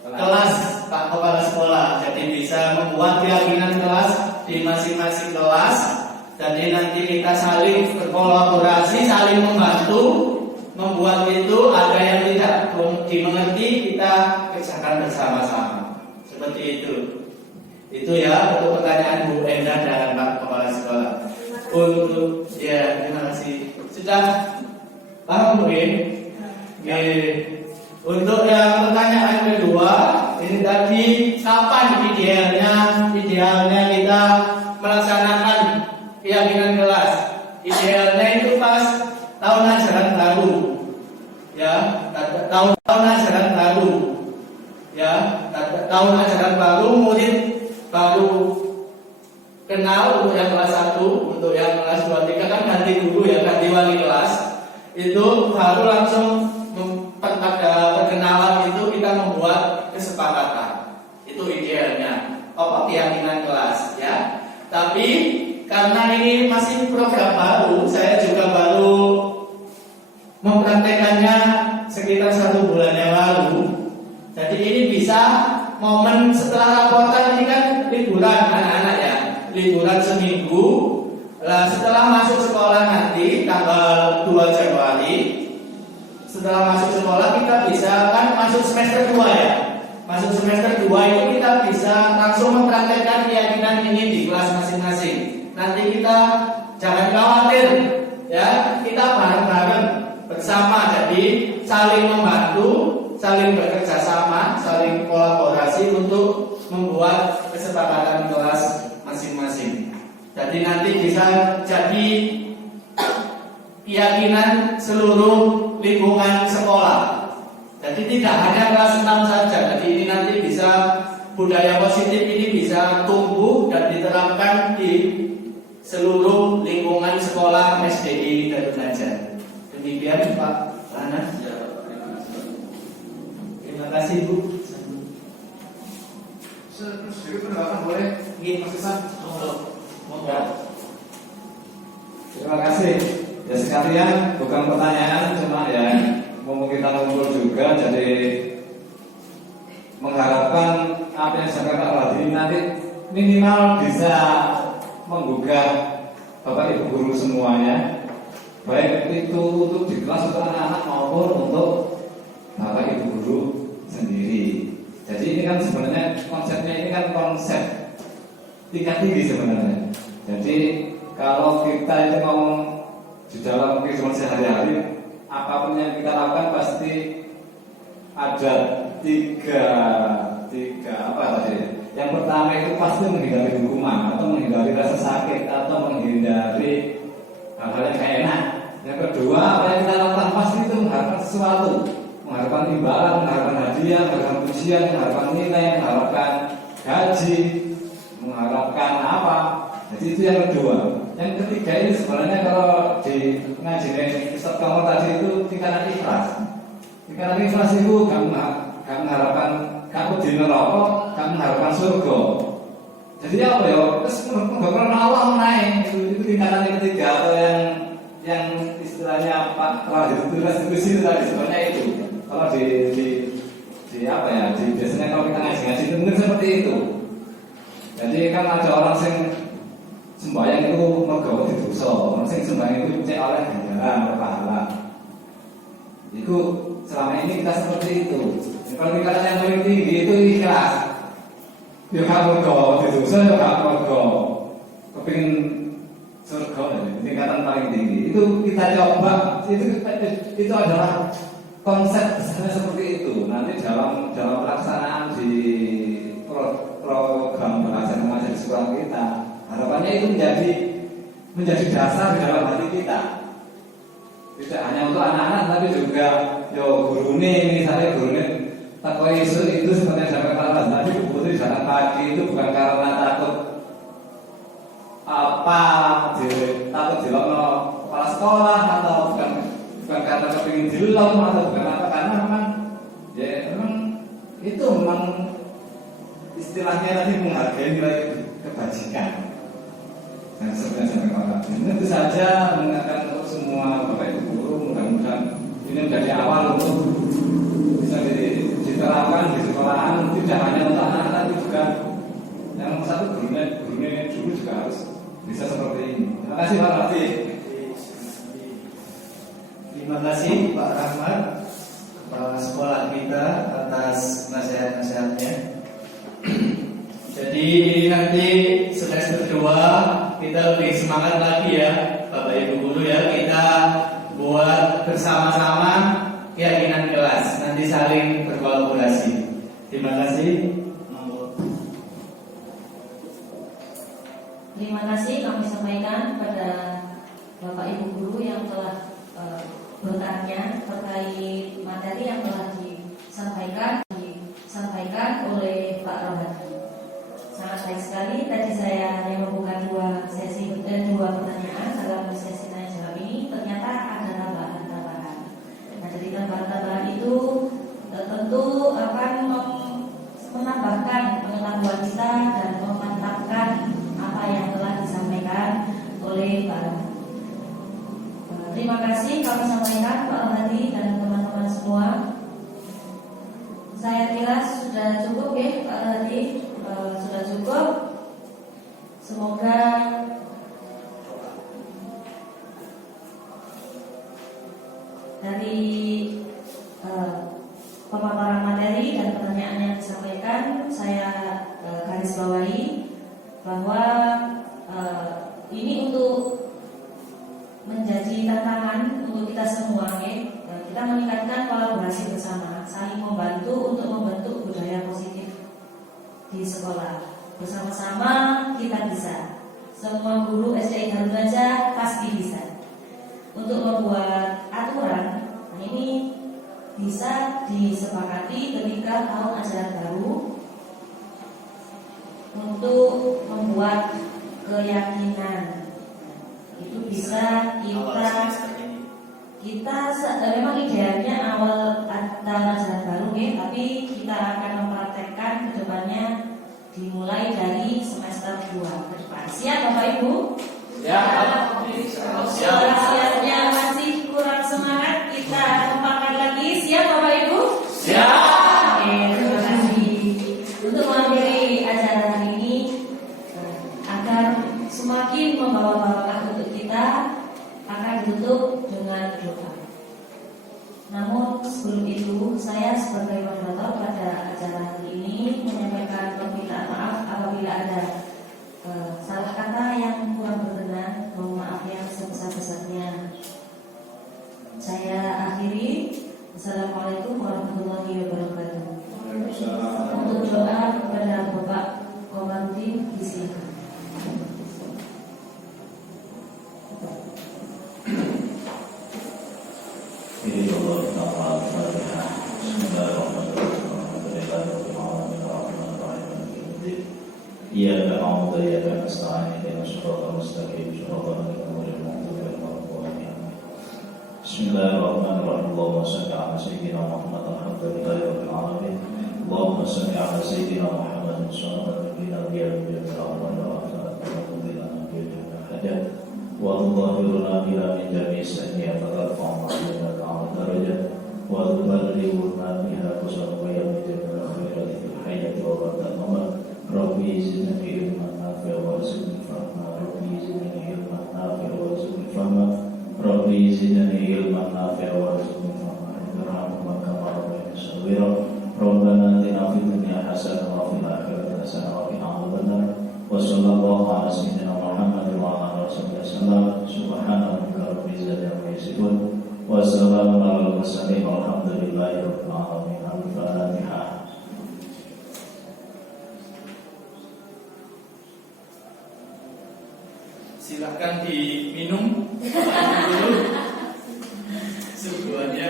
kelas Pak Kepala Sekolah. Jadi bisa membuat keyakinan kelas di masing-masing kelas. Jadi nanti kita saling berkolaborasi, saling membantu, membuat itu ada yang tidak dimengerti kita kerjakan bersama-sama. Seperti itu. Itu ya untuk pertanyaan Bu Enda dan Pak Kepala Sekolah. Untuk terima kasih. Sudah paham mungkin? Untuk yang pertanyaan kedua, ini tadi kapan idealnya kita melaksanakan keyakinan kelas? Idealnya itu pas tahun ajaran baru, ya, tahun ajaran baru, ya, tahun ajaran baru, murid baru kenal untuk yang kelas 1, untuk yang kelas 2, 3 kan ganti guru ya, ganti wali kelas, itu baru langsung pada perkenalan itu kita membuat kesepakatan, itu idealnya, keyakinan kelas, ya. Tapi karena ini masih program baru, saya juga baru mempraktekannya sekitar 1 bulan yang lalu. Jadi ini bisa momen setelah rapotan, ini kan liburan anak-anak ya, liburan seminggu. Nah, setelah masuk sekolah nanti tanggal 2 Januari, setelah masuk sekolah kita bisa kan masuk semester 2 ya. Masuk semester 2 itu kita bisa langsung mempraktekkan keyakinan ini di kelas masing-masing. Nanti kita jangan khawatir ya, kita bareng-bareng bersama, jadi saling membantu, saling bekerja sama, saling kolaborasi untuk membuat kesepakatan kelas masing-masing. Jadi nanti bisa jadi keyakinan seluruh lingkungan sekolah. Jadi tidak hanya kelas 6 saja. Jadi ini nanti bisa budaya positif ini bisa tumbuh dan diterapkan di seluruh lingkungan sekolah SDI Darun Najah. Demikian Pak Lana. Terima kasih Bu. Sedikit pendapat boleh? Mas Isan. Terima kasih. Ya sekalian, bukan pertanyaan, cuma ya mumpung kita ngumpul juga, jadi mengharapkan apa yang disampaikan Pak Radhi nanti minimal bisa menggugah Bapak Ibu guru semuanya, baik itu untuk di kelas untuk anak-anak maupun untuk Bapak Ibu guru sendiri. Jadi ini kan sebenarnya konsepnya ini kan konsep tingkat tinggi sebenarnya. Jadi kalau kita itu ngomong di dalam kehidupan sehari-hari, apapun yang kita lakukan pasti ada tiga apa tadi? Yang pertama itu pasti menghindari hukuman atau menghindari rasa sakit atau menghindari hal-hal yang gak enak. Yang kedua, apa yang kita lakukan pasti itu mengharapkan sesuatu, mengharapkan imbalan, mengharapkan hadiah, mengharapkan pujian, mengharapkan nilai, mengharapkan gaji, mengharapkan apa. Jadi itu yang kedua. Yang ketiga ini sebenarnya kalau di ngaji Ustaz Kamar tadi itu tingkatan ikhlas. Tingkatan ikhlas itu gak mengharapkan kamu di neraka, gak mengharapkan surga. Jadi apa ya? Terus mengharapkan Allah naik. Itu tingkatan yang ketiga atau yang istilahnya Pak kalau ditulis itu tadi sebenarnya itu. Kalau di apa ya? Biasanya kalau kita ngaji itu mungkin seperti itu. Jadi kan ada orang yang sembahyang itu mergo dosa, orang sing sembahyang itu cek oleh ganjaran pahala. Itu selama ini kita seperti itu. Kalau tingkatan yang paling tinggi itu ikhlas. Ya gak mergo dosa, ya gak mergo kepengin surga, tingkatan paling tinggi. Itu kita coba, itu adalah konsep besarnya seperti itu. Nanti dalam pelaksanaan di program belajar mengajar di sekolah kita, harapannya itu menjadi dasar di dalam hati kita. Tidak hanya untuk anak-anak, tapi juga gurune, misalnya gurune takwa isu itu seperti yang disampaikan tadi, butuh jalan pagi itu bukan karena takut takut dilokno kepala sekolah atau bukan karena kepingin dilok atau bukan apa, karena memang itu memang istilahnya tadi menghargai nilai kebajikan. Dan sebenarnya tentu saja mengingatkan untuk semua Bapak Ibu guru, mudah-mudahan ini menjadi awal untuk bisa diterapkan di sekolahan, tidak hanya untuk anak-anak, tapi juga yang nomor satu gurunya dulu juga harus bisa seperti ini. Terima kasih Pak Radhi. Terima kasih Pak Rahmat, kepala sekolah kita, atas nasihat-nasihatnya. Jadi nanti semester 2 kita lebih semangat lagi ya Bapak Ibu guru ya, kita buat bersama-sama keyakinan kelas, nanti saling berkolaborasi. Terima kasih. Terima kasih kami sampaikan pada Bapak Ibu guru yang telah bertanya terkait materi yang telah disampaikan oleh Pak Rohadi. Sangat baik sekali. Tadi saya hanya membuka dua pertanyaan dalam sesi tanya jawab ini. Ternyata ada tambahan-tambahan. Nah, dari tambahan-tambahan itu tentu akan menambahkan pengetahuan kita dan memantapkan apa yang telah disampaikan oleh Pak Rohadi. Terima kasih kami sampaikan Pak Rohadi dan teman-teman semua. Saya kira sudah cukup ya Pak Hadi, sudah cukup. Semoga dari pemaparan materi dan pertanyaan yang disampaikan, saya garis bawahi bahwa ini untuk menjadi tantangan untuk kita semua ya. Kita meningkatkan kolaborasi bersama, saling membantu untuk membentuk budaya positif di sekolah. Bersama-sama kita bisa. Semua guru SDI Garuda pasti bisa. Untuk membuat aturan, ini bisa disepakati ketika tahun ajaran baru untuk membuat keyakinan. Itu bisa kita memang idealnya awal tahun ajaran baru ya, tapi kita akan mempraktekkan ke depannya dimulai dari semester 2 ke depan. Siap Bapak Ibu? Ya. Siapnya masih kurang semangat, kita kembangkan lagi. Siap Bapak Ibu? Siap. Oke, terima kasih. Untuk mengakhiri acara hari ini, agar semakin membawa barokah untuk kita, akan ditutup dengan doa. Namun sebelum itu, saya sebagai moderator pada acara hari ini menyampaikan permintaan maaf apabila ada salah kata yang kurang berkenan. Mohon maaf yang sebesar-besarnya. Saya akhiri. Assalamualaikum warahmatullahi wabarakatuh. Untuk doa kepada Bapak Komarudin disilakan. إياك نعبد وإياك نستعين اهدنا الصراط المستقيم صراط الذين أنعمت عليهم. بسم الله الرحمن الرحيم اللهم صل على سيدنا محمد الحمد لله رب العالمين اللهم صل على سيدنا محمد صلى الله عليه وسلم وتطهرنا بها من جميع السيئات وترفعنا بها أعلى درجات وتبلغنا بها قصر ويوم من الخيرات في الحياة وبعد الممات ربي زدني علما نافعا وارزقني فهما ربي زدني علما نافعا وارزقني فهما ربي زدني علما نافعا وارزقني فهما برحمتك كما ربيتني صغيرا ربنا آتنا في الدنيا حسنة وفي الآخرة حسنة وقنا عذاب النار وصلى الله على سيدنا محمد وعلى آله وصحبه وسلم سبحان ربك رب العزة عما يصفون وسلام على المرسلين والحمد لله رب العالمين. الفاتحة. Silahkan diminum dulu suguhannya.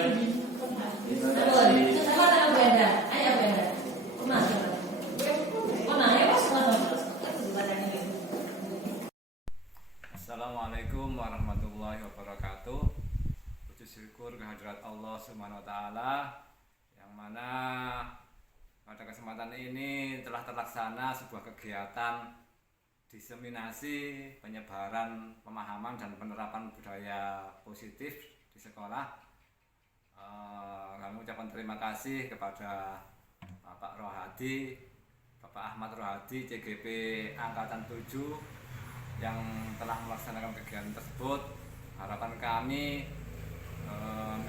Terima kasih. Assalamualaikum warahmatullahi wabarakatuh. Puji syukur kehadirat Allah Subhanahu wa taala yang mana pada kesempatan ini telah terlaksana sebuah kegiatan diseminasi penyebaran pemahaman dan penerapan budaya positif di sekolah. Kami ucapkan terima kasih kepada Bapak Rohadi, Bapak Ahmad Rohadi, CGP Angkatan 7 yang telah melaksanakan kegiatan tersebut. Harapan kami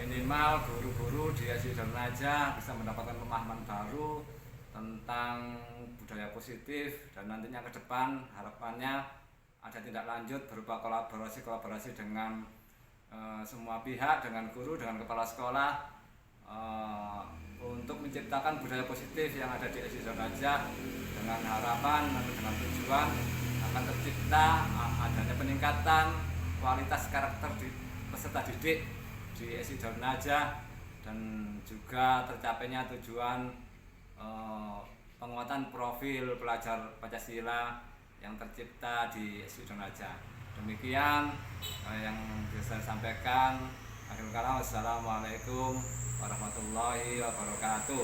minimal guru-guru di SDI Darul Najah bisa mendapatkan pemahaman baru tentang budaya positif, dan nantinya ke depan harapannya ada tindak lanjut berupa kolaborasi dengan semua pihak, dengan guru, dengan kepala sekolah untuk menciptakan budaya positif yang ada di SDI Darul Najah, dengan harapan dan dengan tujuan akan tercipta adanya peningkatan kualitas karakter peserta didik di SDI Darul Najah, dan juga tercapainya tujuan penguatan profil pelajar Pancasila yang tercipta di SDI Darul Najah. Demikian yang bisa saya sampaikan. Akhirul kalam, wassalamualaikum warahmatullahi wabarakatuh.